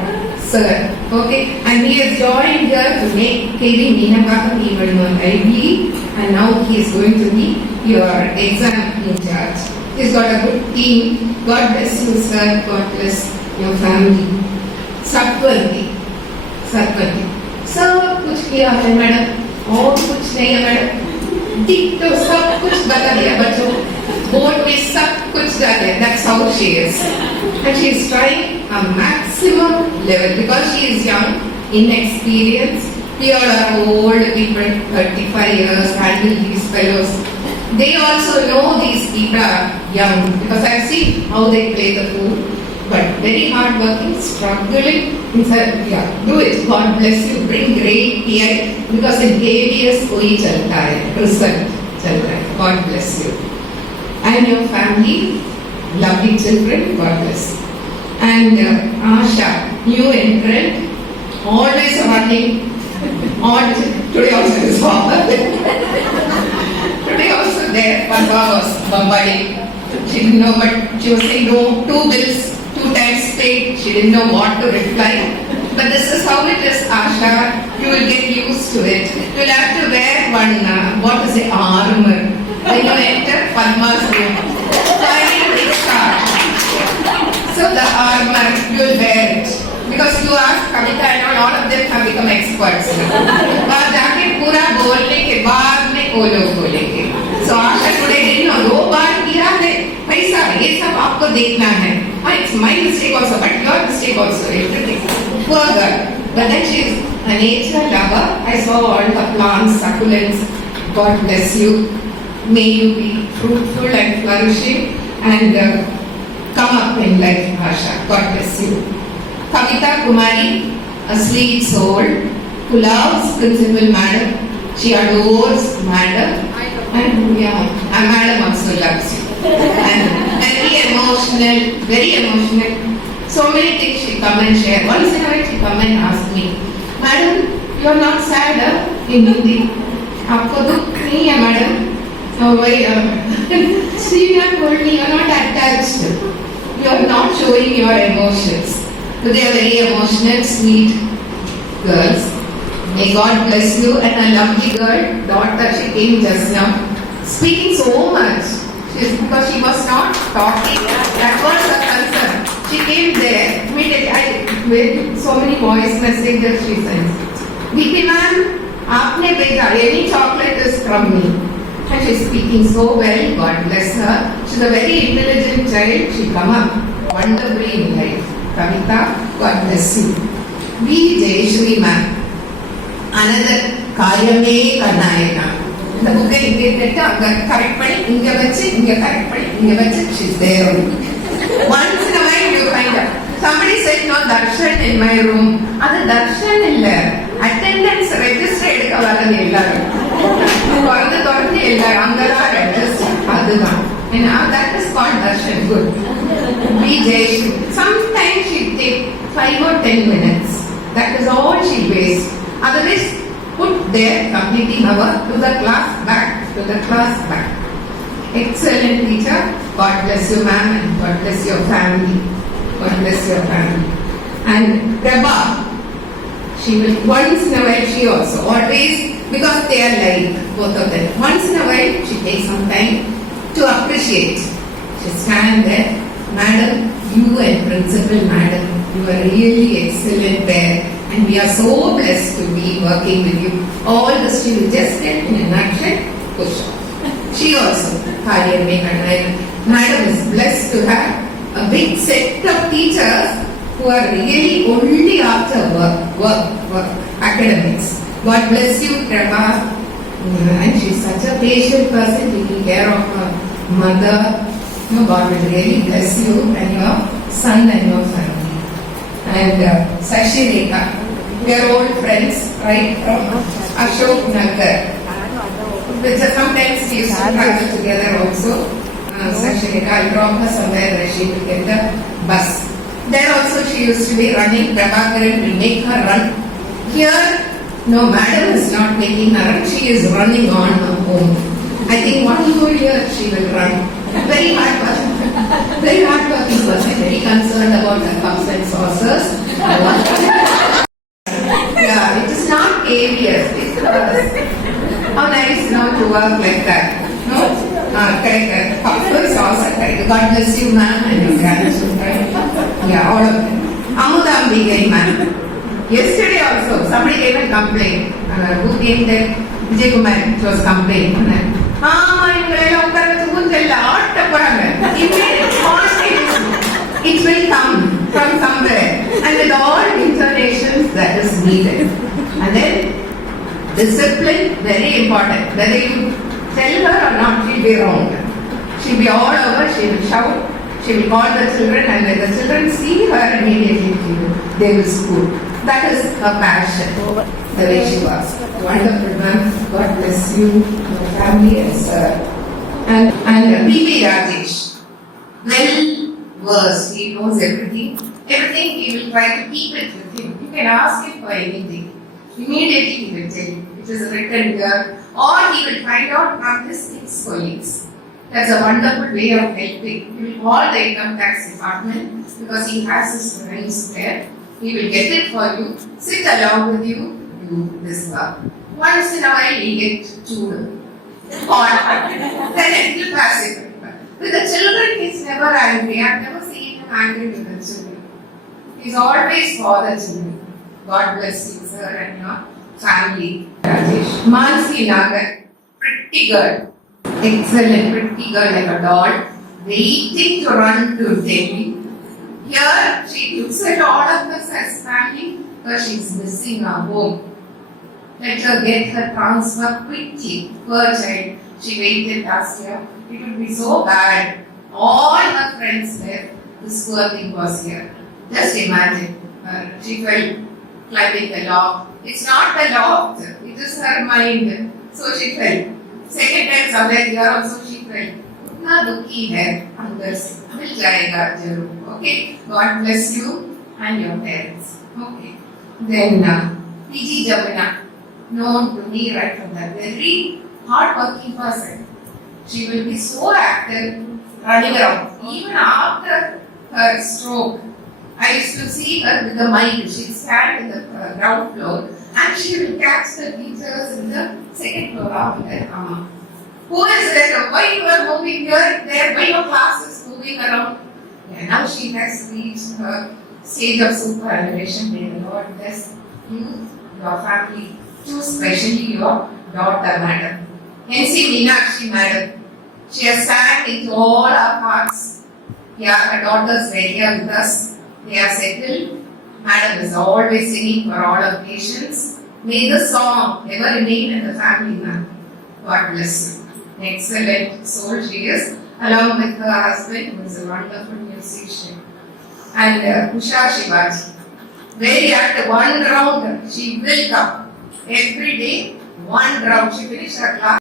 sir okay and he has joined here to make KV Meenakathan even more lively and now he is going to be your exam in charge. He's got a good team. God bless you, sir. God bless your family. Satwarthi. Sarpanch सब कुछ किया है madam और कुछ नहीं है madam ठीक तो सब कुछ बता दिया बच्चों बोर्ड में सब कुछ डाले that's how she is and she is trying a maximum level because she is young inexperienced here are old people 35 years handle these fellows they also know these people are young because I've seen how they play the fool but very hard working, struggling. He said, yeah, do it. God bless you. Bring great PI because in ABS कोई चलता है, result चलता है. God bless you. And your family, lovely children. God bless you. And Asha, new entrant, always running. On today also is Today also there, Papa was bombarding. She didn't know, but she was saying no, 2 bills. 2 times paid, she didn't know what to reply. But this is how it is, Asha. You will get used to it. You will have to wear one, what is it, armor. When you enter Padma's room. So I need a big start. So the armor, you will wear it. Because you ask Kavita and all of them have become experts. वहाँ जाके पूरा बोलने के बाद में वो लोग बोलेंगे. So Asha today didn't know 2 बार किया है. भाई साहब ये सब आपको देखना है. It's my mistake also, but your mistake also. Everything. Poor girl. But then she is a nature lover. I saw all the plants, succulents. God bless you. May you be fruitful and flourishing and come up in life, Asha. God bless you. Kavita Kumari, a sweet soul who loves Principal Madam. She adores Madam. And Madam also loves you. And very emotional. So many things she come and share. Once in a while she come and ask me, Madam, you are not sad in Hindi. आपको दुख नहीं है madam? Srivia told me you are not attached. You are not showing your emotions. So they are very emotional, sweet girls. May God bless you. And a lovely girl, daughter, she came just now, speaking so much. Because she was not talking. That was the concern. She came there. Immediately, I with so many voice messages she sends. Vicky ma'am, आपने भेजा. Any chocolate is from me. And she is speaking so well. God bless her. She is a very intelligent child. She come up wonderfully in life. Kavita, God bless you. V. Jayashri ma'am. Another காரியமே கண்ணாயினா. இந்த புக்கை இங்கே எடுத்து அங்க correct பண்ணி இங்க வச்சு இங்க கரெக்ட் பண்ணி இங்க வச்சு she's there only. Once in a while you find out. Somebody said no darshan in my room. அது darshan இல்ல. Attendance register எடுக்க வரது எல்லாரும். குழந்தை எல்லாரும் அங்கதான் register. அதுதான். And that is called darshan. Good. Be Jayashri. Sometimes she take 5 or 10 minutes. That is all she wastes. Otherwise, put there completing hour to the class back. Excellent teacher. God bless you, ma'am, and God bless your family. God bless your family. And Prabha, she will once in a while. She also always because they are like both of them. Once in a while, she takes some time to appreciate. She stand there, madam. You and Principal Madam, you are really excellent there. And we are so blessed to be working with you. All the students, just get in a nutshell, push off. She also, Madam is blessed to have a big set of teachers who are really only after work, academics. God bless you, Prabha. And she is such a patient person taking care of her mother. God will really bless you and your son and your family. And Sashi Rekha, we are old friends, right, from Ashok Nagar. Which sometimes we used to travel together also. Sashi Rekha, I'll drop her somewhere where she will get the bus. There also she used to be running. Prabhakaran will make her run. Here, no, madam is not making her run. She is running on her own. I think 1 whole year she will run. Very hard person. Very hard-working person, very concerned about the cups and saucers. Yeah, it is not ABS, it's us. How nice now to work like that. No? Correct. Cups and saucer, correct. God bless you, ma'am, and your grandchildren. Yeah, all of them. Amudambigai, ma'am. Yesterday also, somebody came and complained. Who came there? Vijay Kumar was complaining. It will come from somewhere, and with all intonations that is needed. And then discipline, very important. Whether you tell her or not, she'll be wrong. She'll be all over, she will shout, she will call the children, and when the children see her immediately, they will scold. That is her passion, the way she was. Wonderful, ma'am. God bless you, your family, and sir. And P.P. Rajesh, well versed, he knows everything. Everything he will try to keep it with him. You can ask him for anything. Immediately he will tell you. It is written here. Or he will find out from his ex-colleagues. That's a wonderful way of helping. He will call the income tax department because he has his friends there. He will get it for you, sit along with you, do this work. Once in a while he gets chewed. Then it will pass it. With the children, he's never angry. I've never seen him angry with the children. He's always for the children. God bless you, sir, and your family. Rajesh. Mansi Nagar, pretty girl. Excellent, pretty girl like a doll. Waiting to run to Delhi. Here, she looks at all of us as family because she's missing her home. Let her get her transfer quickly. Poor child. She waited last year. It would be so bad. All her friends left. This poor thing was here. Just imagine. She felt climbing the loft. It's not the loft. It is her mind. So she felt. Second time somewhere here also she felt. इतना दुखी है अंदर से मिल जाएगा जरूर. Okay. God bless you and your parents. Okay. Then PG Jamuna, known to me right from the very hard-working person. She will be so active running around. Even after her stroke, I used to see her with the mic. She'll stand in the ground floor and she will catch the teachers in the second floor of the who is that? Why you are moving here, there? Why your class is moving around? Yeah, now she has reached her stage of superannuation. May the Lord bless you, your family, too, especially your daughter, madam. N.C. Meenakshi, madam. She has sang into all our hearts. Yeah, her daughters were here with us. They are settled. Madam is always singing for all occasions. May the song ever remain in the family, ma'am. God bless you. Excellent soul she is, along with her husband, who is a wonderful musician. And Usha Shivaji. Very active, one round she will come. Every day, one round. She finished her class.